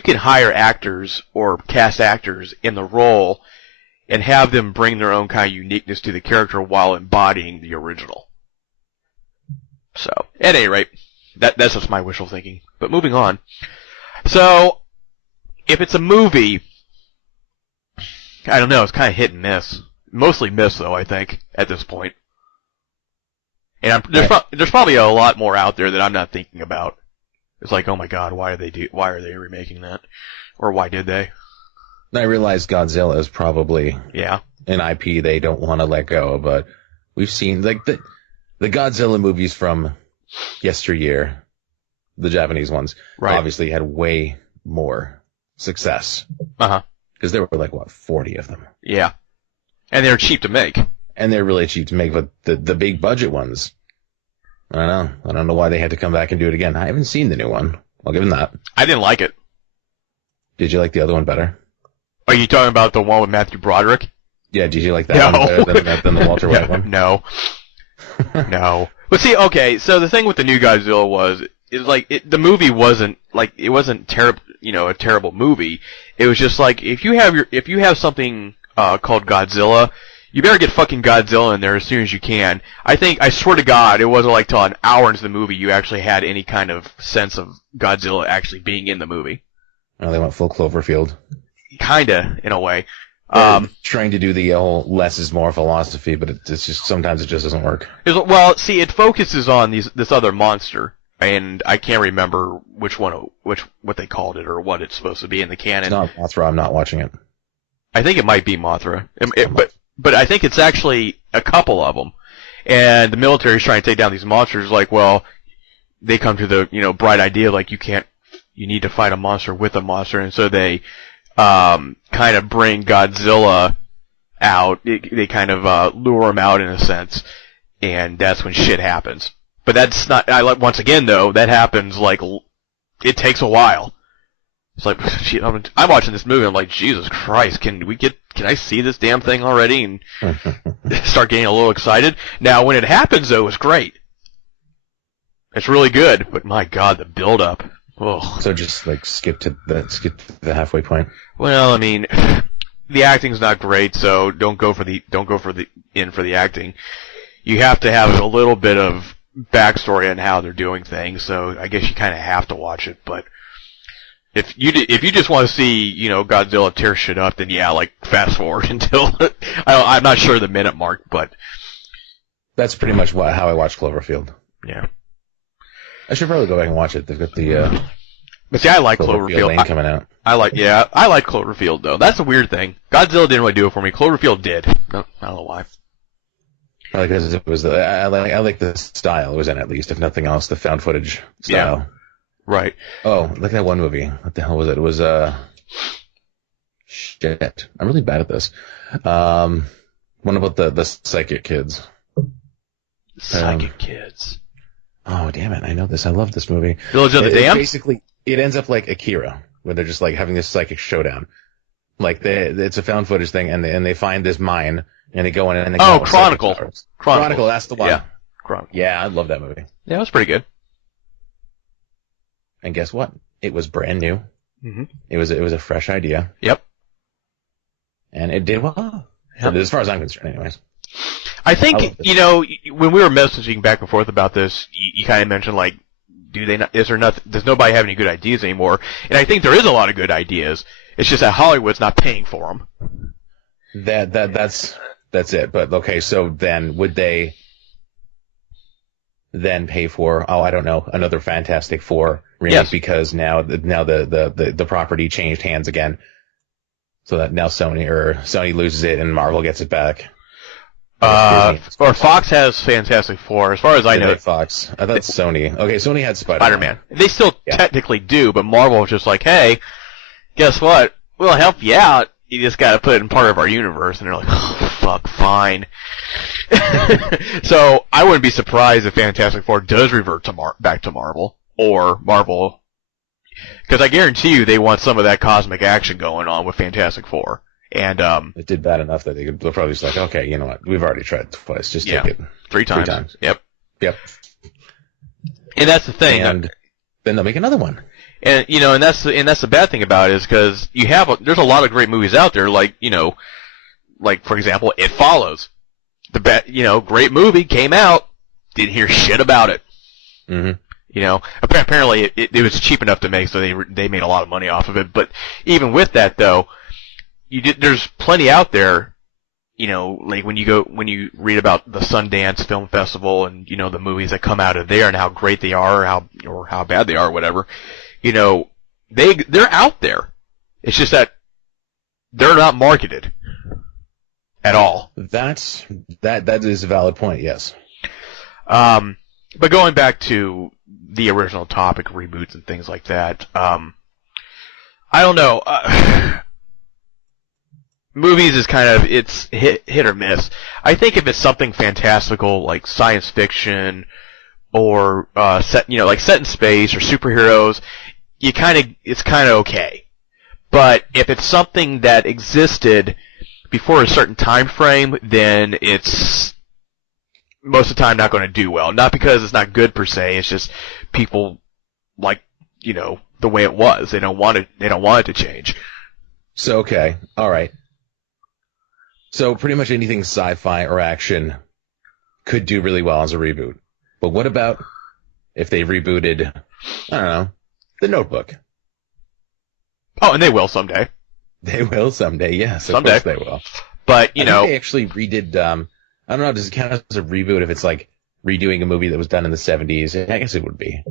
can hire actors or cast actors in the role, and have them bring their own kind of uniqueness to the character while embodying the original. So, at any rate, that's just my wishful thinking. But moving on. So, if it's a movie, I don't know, it's kind of hit and miss. Mostly miss, though, I think, at this point. And there's probably a lot more out there that I'm not thinking about. It's like, oh my god, why are they remaking that? Or why did they? I realize Godzilla is probably an IP they don't want to let go, but we've seen, the Godzilla movies from yesteryear, the Japanese ones, obviously had way more success. Uh-huh. Because there were 40 of them. Yeah. And they're cheap to make. And they're really cheap to make, but the big budget ones, I don't know why they had to come back and do it again. I haven't seen the new one. I'll give them that. I didn't like it. Did you like the other one better? Are you talking about the one with Matthew Broderick? Yeah, did you like that one better than the Walter White one? No. No. But see, okay, so the thing with the new Godzilla the movie wasn't terrible, a terrible movie. It was just like, if you have something called Godzilla, you better get fucking Godzilla in there as soon as you can. I swear to God, it wasn't till an hour into the movie you actually had any kind of sense of Godzilla actually being in the movie. Oh, they went full Cloverfield. Kinda, in a way. Trying to do the whole less is more philosophy, but it's just, sometimes it just doesn't work. Well, see, it focuses on this other monster, and I can't remember what they called it or what it's supposed to be in the canon. It's not Mothra, I'm not watching it. I think it might be Mothra. But I think it's actually a couple of them. And the military's trying to take down these monsters, they come to the, bright idea, you need to fight a monster with a monster, and so they, kind of bring Godzilla out. They kind of, lure him out in a sense, and that's when shit happens. But that's not, once again though, that happens, it takes a while. It's like, shit, I'm watching this movie, I'm like, Jesus Christ, can I see this damn thing already? And start getting a little excited. Now, when it happens, though, it's great. It's really good, but my God, the build-up. Oh. So just like skip to the halfway point. Well, I mean, the acting's not great, so don't go for the acting. You have to have a little bit of backstory on how they're doing things, so I guess you kind of have to watch it. But if you just want to see, Godzilla tear shit up, then yeah, like fast forward until I'm not sure the minute mark, but that's pretty much how I watch Cloverfield. Yeah. I should probably go back and watch it. They've got the but see, I like Cloverfield. Lane coming out. I like Cloverfield though. That's a weird thing. Godzilla didn't really do it for me. Cloverfield did. No, I don't know why. Probably because it was I like the style it was in, at least, if nothing else, the found footage style. Yeah. Right. Oh, look at that one movie. What the hell was it? It was shit. I'm really bad at this. One about the psychic kids. Psychic kids. Oh, damn it. I know this. I love this movie. Village of the Damned? Basically, it ends up like Akira, where they're just like having this psychic showdown. Like it's a found footage thing, and they find this mine, and they go in and they Oh, Chronicle. Chronicle, that's the one. Yeah. Chronicle. Yeah, I love that movie. Yeah, it was pretty good. And guess what? It was brand new. Mm-hmm. It was a fresh idea. Yep. And it did well. Yep. As far as I'm concerned, anyways. I think, when we were messaging back and forth about this, you kind of mentioned, like, does nobody have any good ideas anymore? And I think there is a lot of good ideas. It's just that Hollywood's not paying for them. That's it. But, okay, so then would they then pay for, I don't know, another Fantastic Four remake? Yes. Because now the property changed hands again. So that now Sony loses it and Marvel gets it back. Or Fox has Fantastic Four, as far as I know. Fox. I thought Sony. Okay, Sony had Spider-Man. They still technically do, but Marvel was just like, hey, guess what? We'll help you out. You just gotta put it in part of our universe. And they're like, oh, fuck, fine. So, I wouldn't be surprised if Fantastic Four does revert to back to Marvel. Or Marvel. Because I guarantee you they want some of that cosmic action going on with Fantastic Four. And it did bad enough that they're probably just like, okay, you know what? We've already tried twice. Just take it. Three times. Yep. And that's the thing. And then they'll make another one. And and that's the bad thing about it is because there's a lot of great movies out there, like for example, It Follows. Great movie, came out, didn't hear shit about it. Mm-hmm. Apparently it was cheap enough to make, so they made a lot of money off of it. But even with that, though, there's plenty out there. Like when you read about the Sundance Film Festival and the movies that come out of there and how great they are, or how bad they are, or whatever. They're out there. It's just that they're not marketed at all. That is a valid point. Yes. But going back to the original topic, reboots and things like that, I don't know. Movies is kind of, it's hit or miss. I think if it's something fantastical like science fiction or set in space or superheroes, it's kind of okay. But if it's something that existed before a certain time frame, then it's most of the time not going to do well. Not because it's not good per se, it's just people like, the way it was. They don't want it to change. So, okay. All right. So pretty much anything sci-fi or action could do really well as a reboot. But what about if they rebooted, I don't know, The Notebook? Oh, and they will someday. They will someday, yes. Someday. Of course they will. But, I think they actually redid, I don't know, does it count as a reboot if it's like redoing a movie that was done in the 70s? I guess it would be.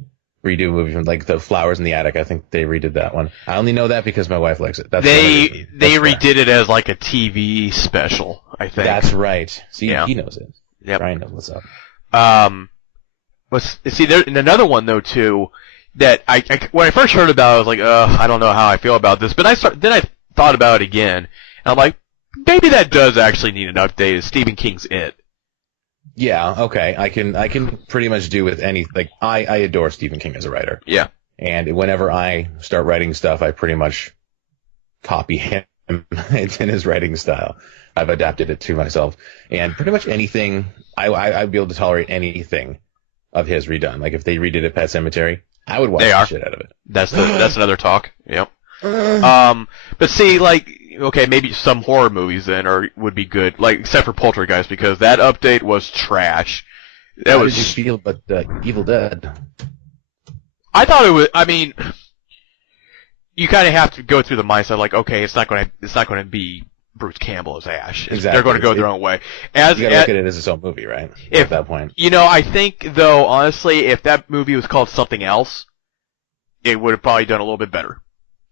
Redo a movie from like The Flowers in the Attic. I think they redid that one. I only know that because my wife likes it. They redid it as like a TV special, I think. That's right. See, he knows it. Yep. Brian knows what's up. There's another one though too that I when I first heard about it, I was like, I don't know how I feel about this. But then I thought about it again, and I'm like, maybe that does actually need an update. It's Stephen King's It. Yeah, okay. I can pretty much do with any, like, I adore Stephen King as a writer. Yeah. And whenever I start writing stuff, I pretty much copy him in his writing style. I've adapted it to myself. And pretty much anything, I'd be able to tolerate anything of his redone. Like if they redid a Pet Sematary, I would watch They the are. shit out of it. That's another talk. Yep. But see, like, okay, maybe some horror movies then would be good, like except for Poltergeist, because that update was trash. How did you feel about Evil Dead? I thought it was. I mean, you kind of have to go through the mindset, like, okay, it's not going to be Bruce Campbell as Ash. Exactly. They're going to go their own way. You got to look at it as its own movie, right? At that point, I think though, honestly, if that movie was called something else, it would have probably done a little bit better.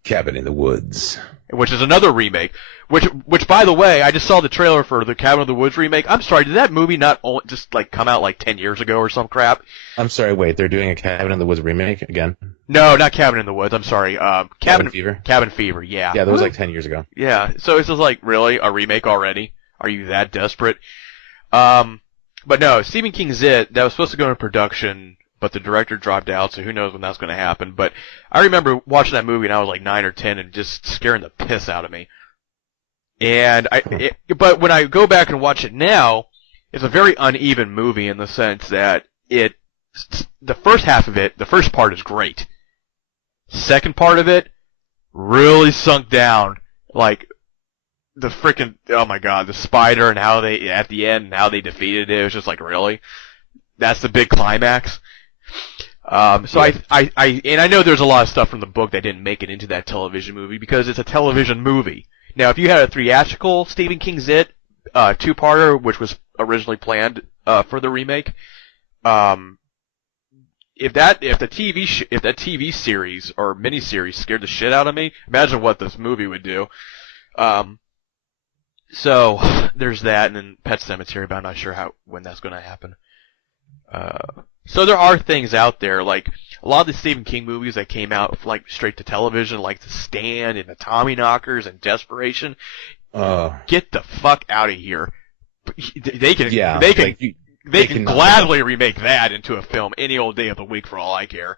Cabin in the Woods, which is another remake. Which, by the way, I just saw the trailer for the Cabin in the Woods remake. I'm sorry, did that movie not just like come out like 10 years ago or some crap? I'm sorry, wait, they're doing a Cabin in the Woods remake again? No, not Cabin in the Woods. I'm sorry. Cabin Fever. Cabin Fever. Yeah. Yeah, that was like 10 years ago. Yeah. So it's just like, really, a remake already? Are you that desperate? But no, Stephen King's It. That was supposed to go into production, but the director dropped out, so who knows when that's going to happen. But I remember watching that movie and I was like 9 or 10 and just scaring the piss out of me. And but when I go back and watch it now, it's a very uneven movie in the sense that the first half of it, the first part is great. Second part of it really sunk down, like the freaking, oh my god, the spider and how they, at the end, and how they defeated it, it was just like, really? That's the big climax? So yeah. I know there's a lot of stuff from the book that didn't make it into that television movie because it's a television movie. Now, if you had a theatrical Stephen King's It, two-parter, which was originally planned, for the remake, if that TV series or miniseries scared the shit out of me, imagine what this movie would do. So there's that, and then Pet Sematary, but I'm not sure when that's going to happen. So there are things out there, like a lot of the Stephen King movies that came out like straight to television, like The Stand and The Tommyknockers and Desperation. Get the fuck out of here. They can gladly remake that into a film any old day of the week for all I care.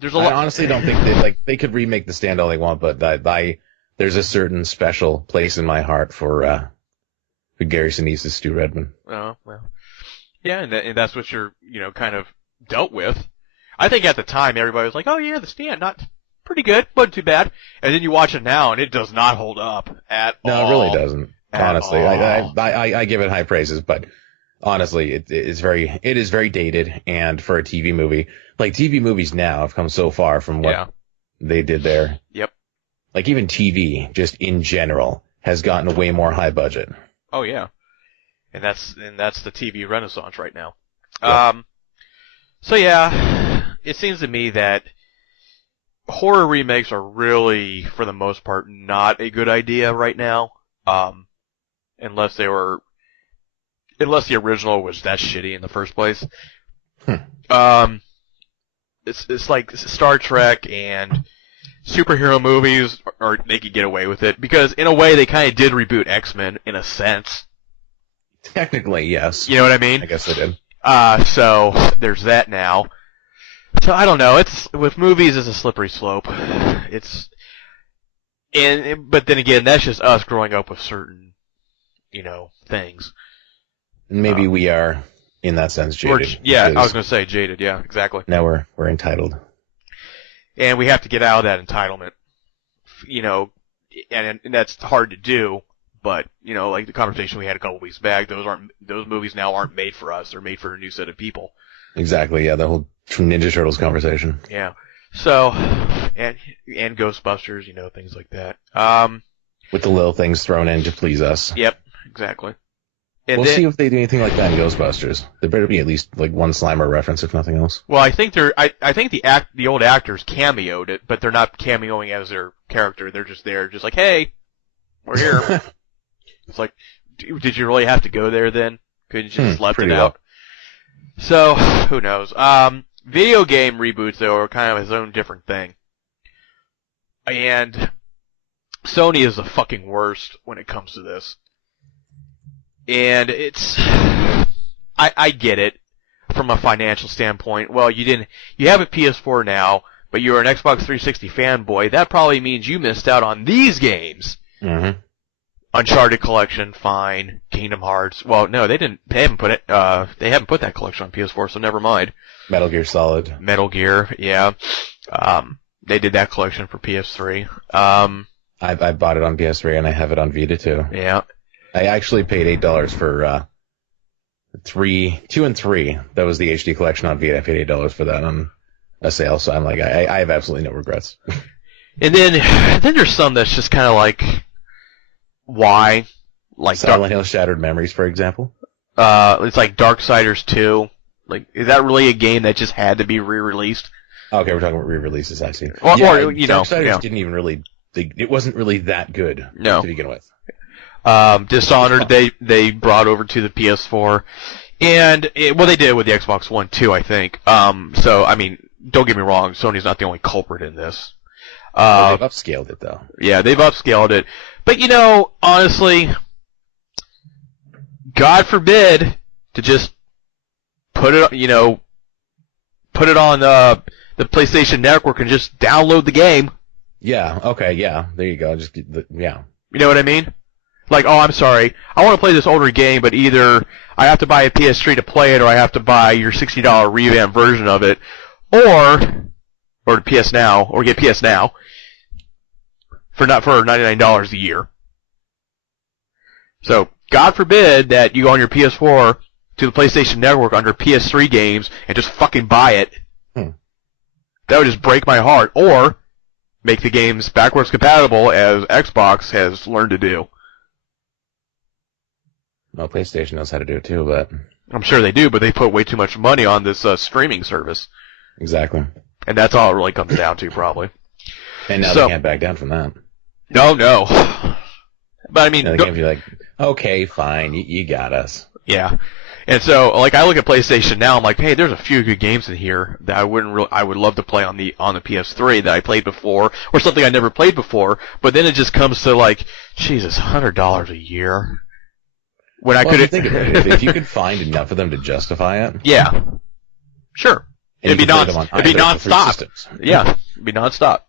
I honestly don't think they could remake The Stand all they want, but there's a certain special place in my heart for Gary Sinise's Stu Redman. Oh, well. Yeah, and that's what you're, kind of dealt with. I think at the time everybody was like, oh yeah, The Stand, not pretty good, wasn't too bad. And then you watch it now and it does not hold up at all. No, it really doesn't. Honestly, I give it high praises, but honestly, it is very dated, and for a TV movie, like TV movies now have come so far from what they did there. Yep. Like even TV, just in general, has gotten a way more high budget. Oh yeah. And that's the TV renaissance right now. Yep. So yeah, it seems to me that horror remakes are really, for the most part, not a good idea right now. Unless the original was that shitty in the first place. It's like Star Trek and superhero movies, or they could get away with it, because in a way they kind of did reboot X-Men in a sense. Technically, yes. You know what I mean? I guess they did. So there's that now. So I don't know. With movies, it's a slippery slope. But then again, that's just us growing up with certain, things. Maybe we are, in that sense, jaded. I was going to say jaded. Yeah, exactly. Now we're entitled, and we have to get out of that entitlement. And that's hard to do. But, like the conversation we had a couple weeks back, those movies now aren't made for us. They're made for a new set of people. Exactly, yeah, the whole Ninja Turtles conversation. Yeah. So, and Ghostbusters, things like that. With the little things thrown in to please us. Yep, exactly. And we'll see if they do anything like that in Ghostbusters. There better be at least like one Slimer reference, if nothing else. Well, I think the old actors cameoed it, but they're not cameoing as their character. They're just there, just like, hey, we're here. It's like, did you really have to go there then? Couldn't you just left it out? So, who knows? Video game reboots, though, are kind of its own different thing. And Sony is the fucking worst when it comes to this. And I get it from a financial standpoint. Well, you have a PS4 now, but you're an Xbox 360 fanboy. That probably means you missed out on these games. Mm-hmm. Uncharted collection, fine. Kingdom Hearts. Well, no, they didn't. They haven't put it. They haven't put that collection on PS4, so never mind. Metal Gear Solid. Metal Gear, yeah. They did that collection for PS3. I bought it on PS3 and I have it on Vita too. Yeah. I actually paid $8 for 2 and 3. That was the HD collection on Vita. I paid $8 for that on a sale, so I'm like, I have absolutely no regrets. And then there's some that's just kind of like, why? Like Silent Hill Shattered Memories, for example. It's like Darksiders 2. Like, is that really a game that just had to be re-released? Okay, we're talking about re-releases, I see. Or you know, Darksiders didn't even really, it wasn't really that good to begin with. Dishonored, they brought over to the PS4. And, they did with the Xbox One too, I think. So, I mean, don't get me wrong, Sony's not the only culprit in this. They've upscaled it, though. Yeah, they've upscaled it. But, you know, honestly, God forbid to just put it on the PlayStation Network and just download the game. Yeah, okay, yeah, there you go. Yeah. You know what I mean? Like, oh, I'm sorry, I want to play this older game, but either I have to buy a PS3 to play it, or I have to buy your $60 revamped version of it, or PS Now, or get PS Now for $99 a year. So, God forbid that you go on your PS4 to the PlayStation Network under PS3 games and just fucking buy it. That would just break my heart. Or make the games backwards compatible, as Xbox has learned to do. Well, PlayStation knows how to do it too, but I'm sure they do, but they put way too much money on this streaming service. Exactly. And that's all it really comes down to, probably. And now they can't back down from that. No. But I mean, now they can't be like, okay, fine, you got us. Yeah. And so, like, I look at PlayStation Now, I'm like, hey, there's a few good games in here that I would love to play on the PS3 that I played before, or something I never played before. But then it just comes to like, Jesus, $100 a year. When I could think about it, if you could find enough of them to justify it. Yeah. Sure. It'd be nonstop. Yeah. It'd be nonstop.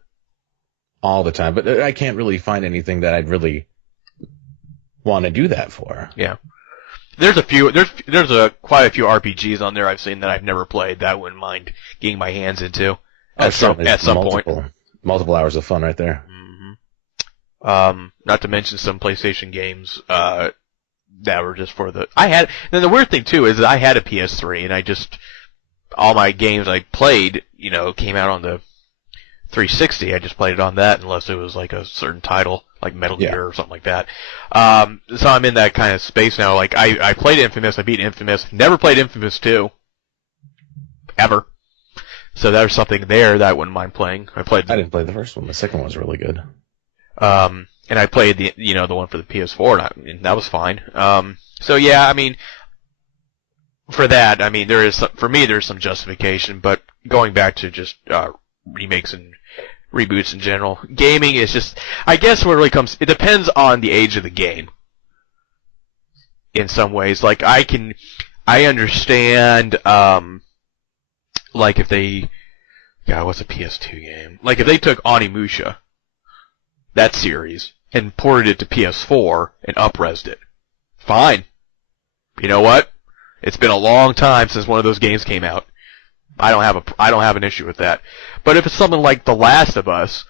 All the time. But I can't really find anything that I'd really want to do that for. Yeah. There's quite a few RPGs on there I've seen that I've never played that I wouldn't mind getting my hands into at some point. Multiple hours of fun right there. Mm-hmm. Not to mention some PlayStation games, that were just for then the weird thing too is that I had a PS3 and all my games I played, came out on the 360. I just played it on that unless it was like a certain title, like Metal Gear or something like that. So I'm in that kind of space now. Like I played Infamous, I beat Infamous, never played Infamous 2. Ever. So there's something there that I wouldn't mind playing. I didn't play the first one. The second one was really good. And I played the one for the PS4, and that was fine. So yeah, I mean, for that, I mean, there's some justification, but going back to just, remakes and reboots in general, gaming is just, I guess what really it depends on the age of the game. In some ways, like, I understand, like if what's a PS2 game? Like if they took Onimusha, that series, and ported it to PS4 and up-resed it. Fine. You know what? It's been a long time since one of those games came out. I don't have an issue with that. But if it's something like The Last of Us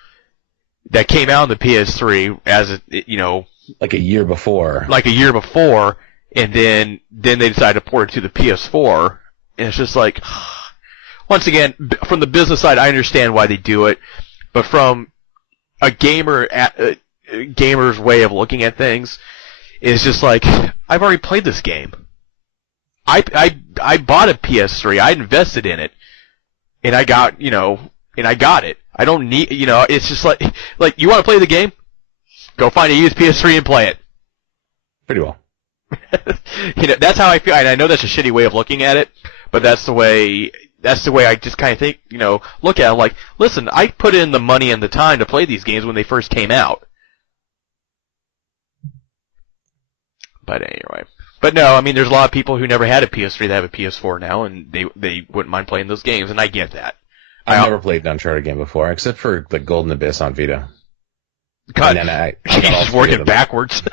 that came out on the PS3 like a year before. And then they decided to port it to the PS4, and it's just like, once again, from the business side, I understand why they do it, but from a gamer's way of looking at things, is just like, I've already played this game. I bought a PS3, I invested in it, and I got it. I don't need, it's just like, you want to play the game? Go find a used PS3 and play it. Pretty well. That's how I feel, and I know that's a shitty way of looking at it, but that's the way I just kind of think, look at it like, listen, I put in the money and the time to play these games when they first came out. But anyway. But no, I mean, there's a lot of people who never had a PS3 that have a PS4 now, and they wouldn't mind playing those games, and I get that. I've never played an Uncharted game before, except for the Golden Abyss on Vita. God, And then I got all just three working of them. backwards.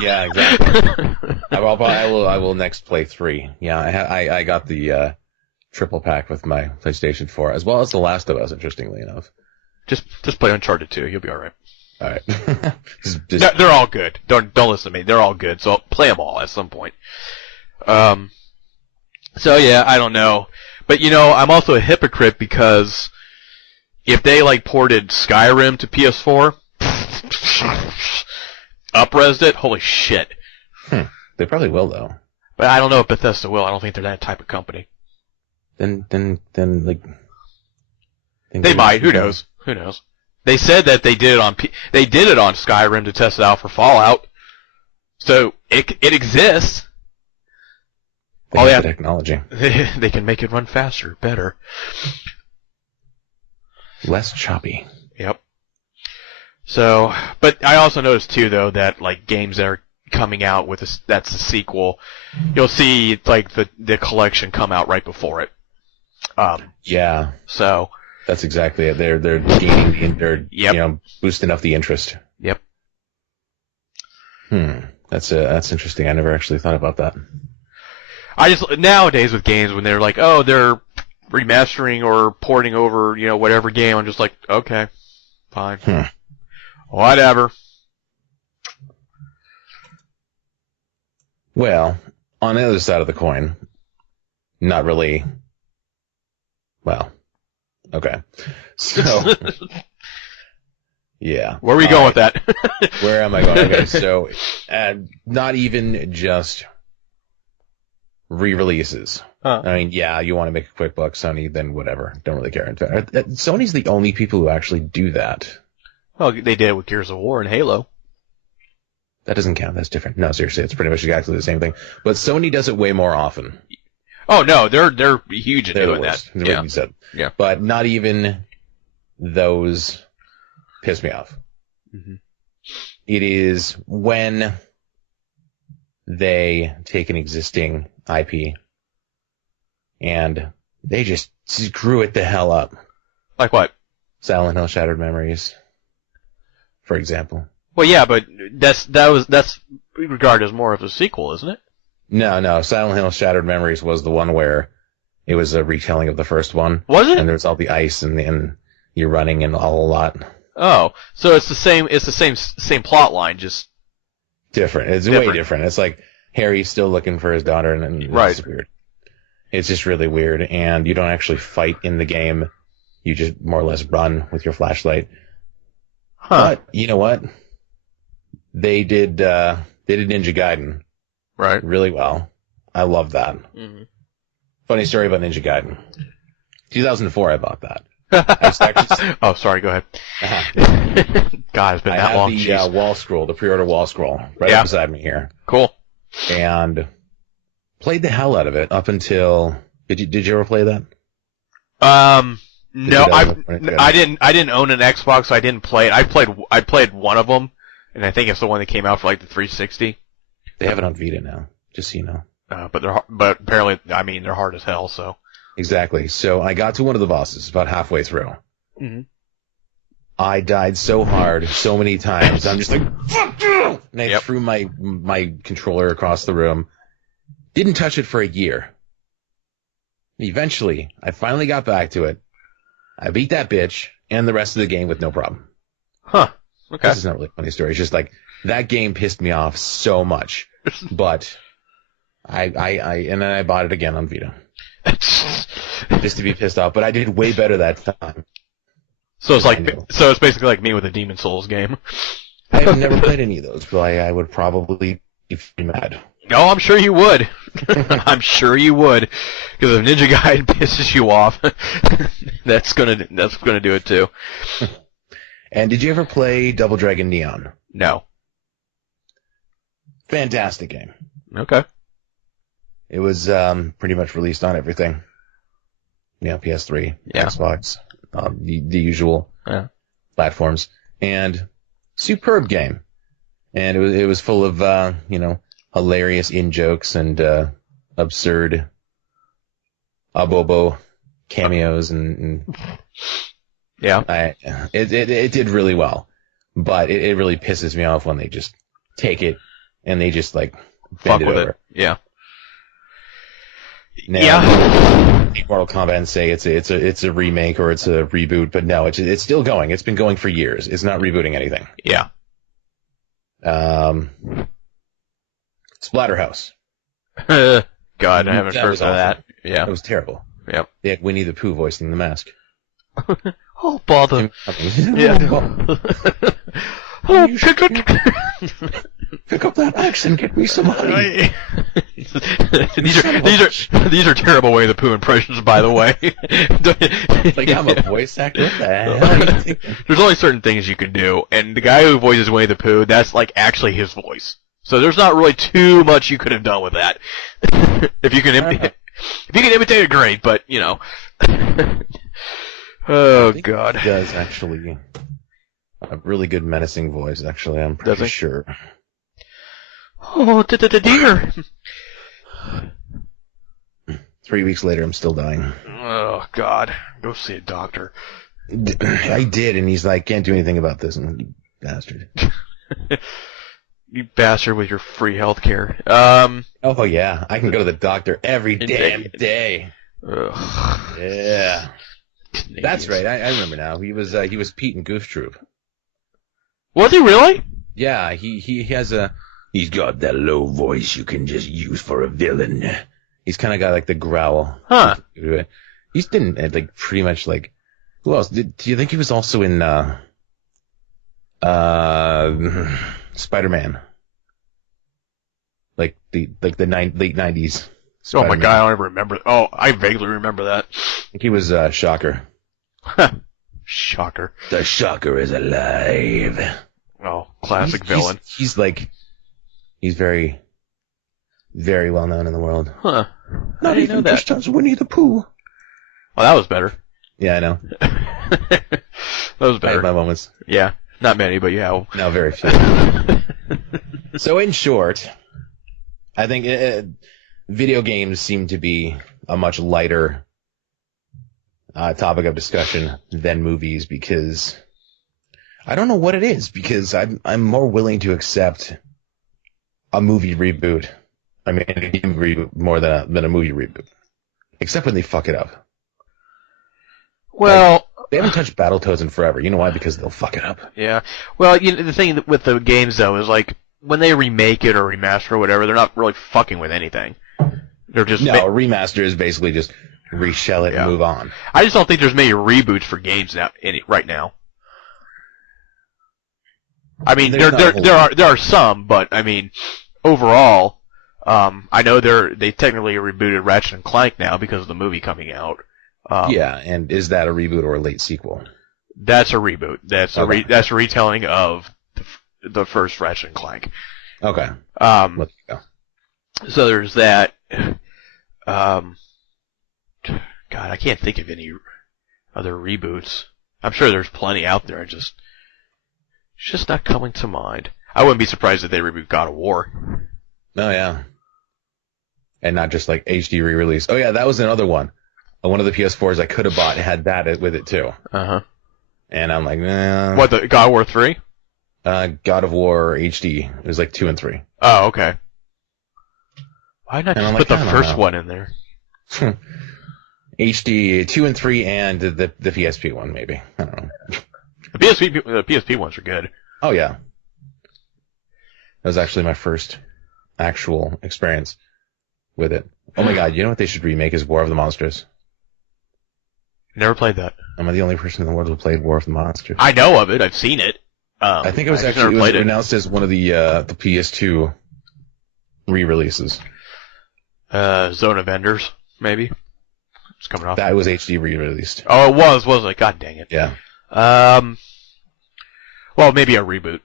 Yeah, exactly. I will next play 3. Yeah, I got the triple pack with my PlayStation 4, as well as The Last of Us, interestingly enough. Just play Uncharted 2. You'll be all right. All right. No, they're all good. Don't listen to me. They're all good. So play them all at some point. So yeah, I don't know, but I'm also a hypocrite because if they ported Skyrim to PS4, up-resed it, holy shit. They probably will though. But I don't know if Bethesda will. I don't think they're that type of company. Then They might. Who knows? Who knows? They said that they did it on Skyrim to test it out for Fallout. So it exists. They have the technology. They can make it run faster, better. Less choppy. Yep. So, but I also noticed too, though, that games that are coming out with that's the sequel, you'll see the collection come out right before it. Yeah. So that's exactly it. They're gaining, they're boosting up the interest. Yep. That's interesting. I never actually thought about that. I just nowadays with games when they're they're remastering or porting over whatever game, I'm just okay, fine, whatever. Well, on the other side of the coin, not really. Well, okay. So, yeah. Where are we going with that? Where am I going? Okay, so, not even just re-releases. Huh. I mean, yeah, you want to make a quick buck, Sony, then whatever. Don't really care. In fact, Sony's the only people who actually do that. Well, they did it with Gears of War and Halo. That doesn't count. That's different. No, seriously, it's pretty much exactly the same thing. But Sony does it way more often. Oh no, they're huge at They're doing the worst. that. Yeah. You said. Yeah. But not even those piss me off. Mm-hmm. It is when they take an existing IP and they just screw it the hell up. Like what? Silent Hill Shattered Memories, for example. Well, yeah, but that's regarded as more of a sequel, isn't it? No. Silent Hill Shattered Memories was the one where it was a retelling of the first one. Was it? And there's all the ice and you're running and all a lot. Oh, so it's the same plot line, just different. It's way different. It's like Harry's still looking for his daughter, and right. It's weird. It's just really weird, and you don't actually fight in the game. You just more or less run with your flashlight. Huh. But you know what? They did Ninja Gaiden right really well. I love that. Mm-hmm. Funny story about Ninja Gaiden. 2004, I bought that. Oh, sorry. Go ahead. Uh-huh. God, it's been that long. I have the wall scroll, the pre-order wall scroll, right up beside me here. Cool. And played the hell out of it up until. Did you ever play that? No, I didn't own an Xbox, so I didn't play it. I played one of them, and I think it's the one that came out for the 360. They have it on Vita now, just so you know. But apparently, they're hard as hell. So. Exactly. So I got to one of the bosses about halfway through. Mm-hmm. I died so hard, so many times. I'm just like, fuck you! And I threw my controller across the room. Didn't touch it for a year. Eventually, I finally got back to it. I beat that bitch and the rest of the game with no problem. Huh. Okay. This is not really a funny story. It's just that game pissed me off so much. But and then I bought it again on Vita. Just to be pissed off, but I did way better that time. So it's basically like me with a Demon Souls game. I have never played any of those, but I would probably be mad. Oh, I'm sure you would. I'm sure you would, because if Ninja Gaiden pisses you off, that's gonna do it too. And did you ever play Double Dragon Neon? No. Fantastic game. Okay. It was pretty much released on everything. Yeah, PS3, Xbox, the usual platforms, and superb game. And it was full of hilarious in-jokes and absurd abobo cameos and it did really well. but it really pisses me off when they just take it and they just like Fuck bend it with over. it. Yeah. Now, Yeah. take Mortal Kombat and say it's a remake or it's a reboot, but no, it's still going. It's been going for years. It's not rebooting anything. Yeah. Splatterhouse. God, I haven't That heard was of that. awful. Yeah. That was terrible. Yep. They had Winnie the Pooh voicing the mask. Oh, bother. Yeah. Oh, Pick up that axe and get me some honey. these are terrible Winnie the Pooh impressions, by the way. Like, I'm a voice actor. What the hell are you thinking? There's only certain things you can do, and the guy who voices Winnie the Pooh, that's like actually his voice. So there's not really too much you could have done with that. If you can imitate it, great. But you know, oh god, He does actually a really good menacing voice. Actually, I'm Does pretty he? sure. oh dear. 3 weeks later, I'm still dying. Oh god, go see a doctor. I did, and he's like, can't do anything about this, and you bastard. You bastard with your free healthcare. Oh yeah, I can go to the doctor every damn day. Ugh. Yeah, Canadians. that's right. I remember now. He was Pete in Goof Troop. Was he really? Yeah, he's got that low voice you can just use for a villain. He's kind of got like the growl. Huh. He's been like pretty much like, who else? Do you think he was also in Spider-Man? Like the late 90s. Oh Spider-Man. my god, I don't even remember. Oh, I vaguely remember that. I think he was Shocker. Shocker. The Shocker is alive. Oh, classic He's- villain. He's very, very well known in the world. Huh. Not I didn't even know that. just as Winnie the Pooh. Well, that was better. Yeah, I know. That was I have better. my moments. Yeah. Not many, but yeah. No, very few. So in short, I think video games seem to be a much lighter topic of discussion than movies because I don't know what it is, because I'm more willing to accept a movie reboot. I mean, a game reboot more than a movie reboot, except when they fuck it up. Well, They haven't touched Battletoads in forever. You know why? Because they'll fuck it up. yeah. Well, the thing with the games, though, is like, when they remake it or remaster or whatever, they're not really fucking with anything. They're just... No, a remaster is basically just reshell it Yeah. and move on. I just don't think there's many reboots for games now, right now. I mean, There's not a whole there are some, but I mean, overall, I know they technically rebooted Ratchet and Clank now because of the movie coming out. Yeah, and is that a reboot or a late sequel? That's a reboot. That's Okay. that's a retelling of the first Ratchet and Clank. Okay. Um, Let's go. so there's that. God, I can't think of any other reboots. I'm sure there's plenty out there. It's just not coming to mind. I wouldn't be surprised if they reboot God of War. Oh, yeah. And not just like HD re-release. Oh, yeah, that was another one. One of the PS4s I could have bought had that with it, too. Uh-huh. And I'm like, nah. What, the God of War 3? God of War HD. It was like 2 and 3. Oh, okay. Why not And I'm just put like, the I don't first know. one in there? HD 2 and 3 and the PSP one, maybe. I don't know. The PSP ones are good. Oh, yeah. That was actually my first actual experience with it. Oh my god, you know what they should remake is War of the Monsters. Never played that. Am I the only person in the world who played War of the Monsters? I know of it. I've seen it. I think it was just actually never played it. announced as one of the PS2 re-releases. Zone of Enders, maybe. It's coming off. That was HD re-released. Oh, it was it? God dang it. Yeah. Well, maybe a reboot.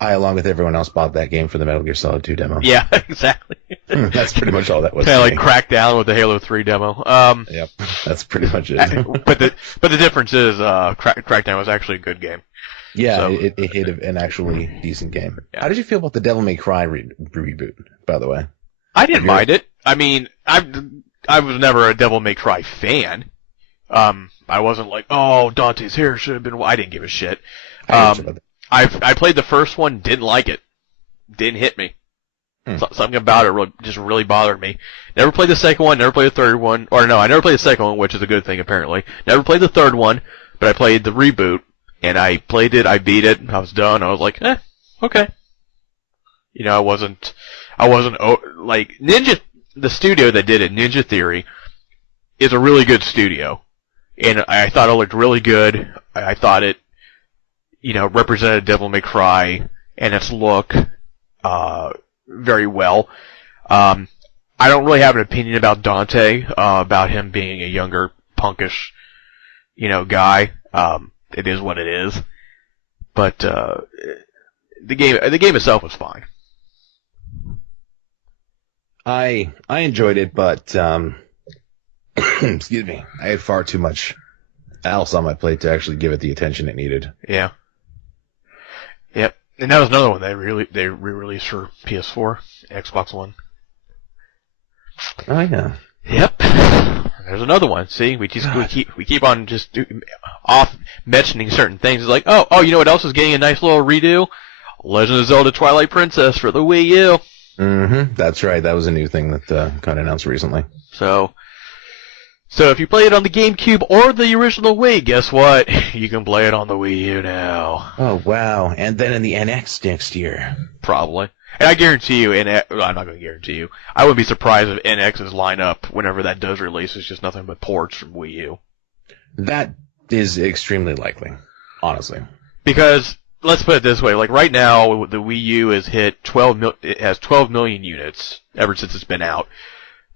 I, along with everyone else, bought that game for the Metal Gear Solid 2 demo. Yeah, exactly. That's pretty much all that was. Kind of to like me. Crackdown with the Halo 3 demo. Yep. That's pretty much it. but the difference is, Crackdown was actually a good game. Yeah, So- it hit an actually decent game. Yeah. How did you feel about the Devil May Cry reboot, by the way? I didn't You're- mind it. I mean, I was never a Devil May Cry fan. I wasn't like, oh, Dante's hair should have been. I didn't give a shit. I played the first one, didn't like it. Didn't hit me. Something about it just really bothered me. Never played the second one, never played the third one. Or no, I never played the second one, which is a good thing apparently. Never played the third one, but I played the reboot, and I played it, I beat it, I was done, I was like, okay. You know, I wasn't, like, the studio that did it, Ninja Theory, is a really good studio. And I thought it looked really good. I thought it, you know, represented Devil May Cry and its look, very well. I don't really have an opinion about Dante, about him being a younger, punkish, you know, guy. It is what it is. But, the game itself was fine. I enjoyed it, but, excuse me, I had far too much else on my plate to actually give it the attention it needed. Yeah. Yep. And that was another one they re-released for PS4, Xbox One. Oh yeah. Yep. There's another one. See, we keep on just off mentioning certain things. It's like, oh, you know what else is getting a nice little redo? Legend of Zelda: Twilight Princess for the Wii U. Mm-hmm. That's right. That was a new thing that got announced recently. So if you play it on the GameCube or the original Wii, guess what? You can play it on the Wii U now. Oh wow! And then in the NX next year, probably. And I guarantee you, well, I'm not going to guarantee you. I wouldn't be surprised if NX's lineup, whenever that does release, is just nothing but ports from Wii U. That is extremely likely, honestly. Because let's put it this way: like right now, the Wii U has hit it has 12 million units ever since it's been out.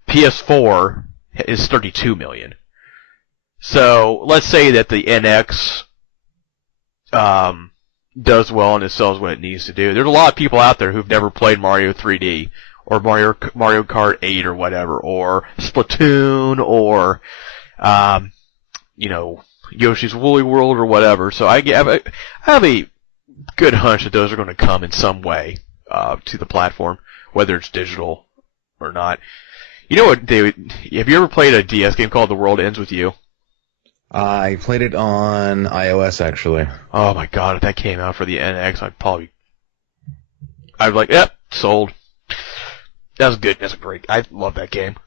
PS4 is 32 million. So let's say that the NX does well and it sells what it needs to do. There's a lot of people out there who've never played Mario 3D or Mario Kart 8 or whatever, or Splatoon, or you know, Yoshi's Woolly World or whatever. So I have a good hunch that those are going to come in some way to the platform, whether it's digital or not. You know what, David? Have you ever played a DS game called The World Ends With You? I played it on iOS, actually. Oh my god, if that came out for the NX, I'd be like, yep, sold. That was good. That's great. I love that game.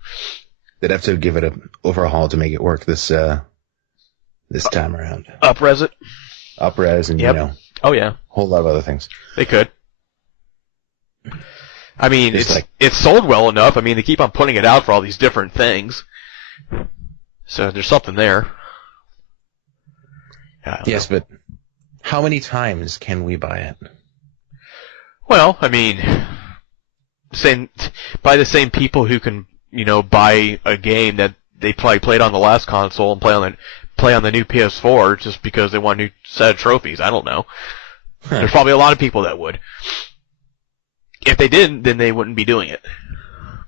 They'd have to give it an overhaul to make it work this time around. Up-res it. Up-res and, yep. You know. Oh yeah. A whole lot of other things. They could. I mean, it's sold well enough. I mean, they keep on putting it out for all these different things. So there's something there. Yes, but how many times can we buy it? Well, I mean, by the same people who can, you know, buy a game that they played on the last console and play on the new PS4 just because they want a new set of trophies. I don't know. There's probably a lot of people that would. If they didn't, then they wouldn't be doing it.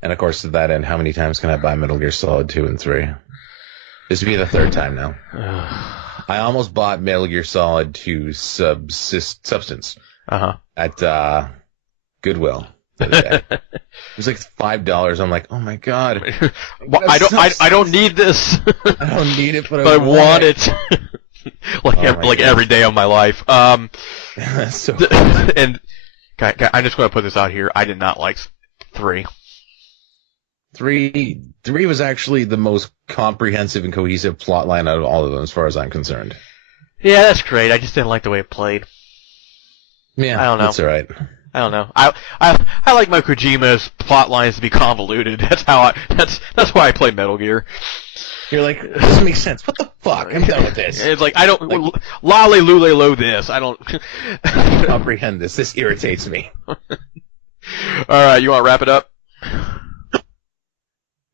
And of course, to that end, how many times can I buy Metal Gear Solid 2 and 3? This would be the third time now. I almost bought Metal Gear Solid 2 Substance at Goodwill the other day. It was like $5. I'm like, oh my god. Well, I don't need this. I don't need it, but I want it. like every day of my life. So and I'm just going to put this out here. I did not like 3. 3 was actually the most comprehensive and cohesive plot line out of all of them, as far as I'm concerned. Yeah, that's great. I just didn't like the way it played. Yeah, I don't know. That's all right. I don't know. I like my Kojima's plot lines to be convoluted. That's why I play Metal Gear. You're like, this doesn't make sense. What the fuck? I'm done with this. It's like, I don't, lolly lule lo this. I don't comprehend this. This irritates me. Alright, you want to wrap it up?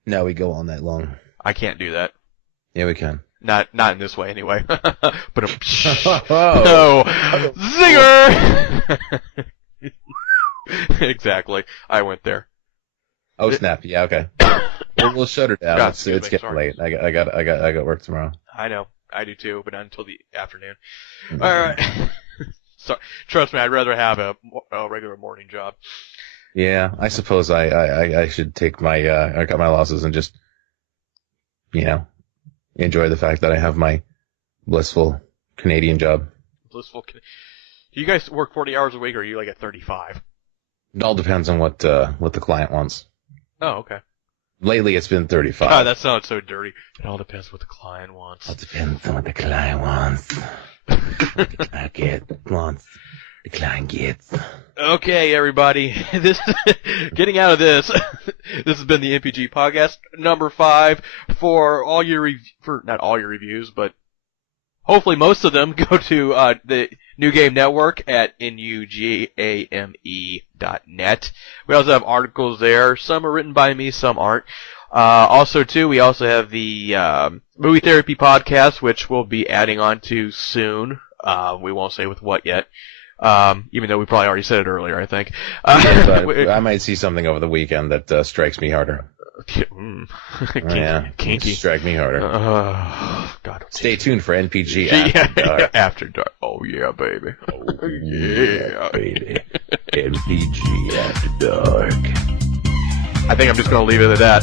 No, we go all night long. I can't do that. Yeah, we can. Not in this way, anyway. But no, zinger! Exactly. I went there. Oh snap! Yeah, okay. We'll shut her down. God, It's getting sorry. late. I got work tomorrow. I know. I do too, but not until the afternoon. Mm-hmm. All right. So, trust me, I'd rather have a regular morning job. Yeah, I suppose I should take I cut my losses and just, you know, enjoy the fact that I have my blissful Canadian job. blissful. Do you guys work 40 hours a week, or are you like at 35? It all depends on what the client wants. Oh, okay. Lately, it's been 35. God, that sounds so dirty. It all depends what the client wants. It all depends on what the client wants. What the client wants. The client gets. Okay, everybody. Getting out of this. This has been the N.P.G podcast number 5 for all your not all your reviews, but hopefully most of them. Go to the New Game Network at nugame.net. We also have articles there. Some are written by me, some aren't. Also, too, we also have the Movie Therapy podcast, which we'll be adding on to soon. We won't say with what yet. Even though we probably already said it earlier, I think. I might see something over the weekend that strikes me harder. Kinky. Strike me harder. God. Stay tuned for N.P.G. After Dark. After Dark. Oh, yeah, baby. Oh, yeah, baby. N.P.G. After Dark. I think I'm just going to leave it at that.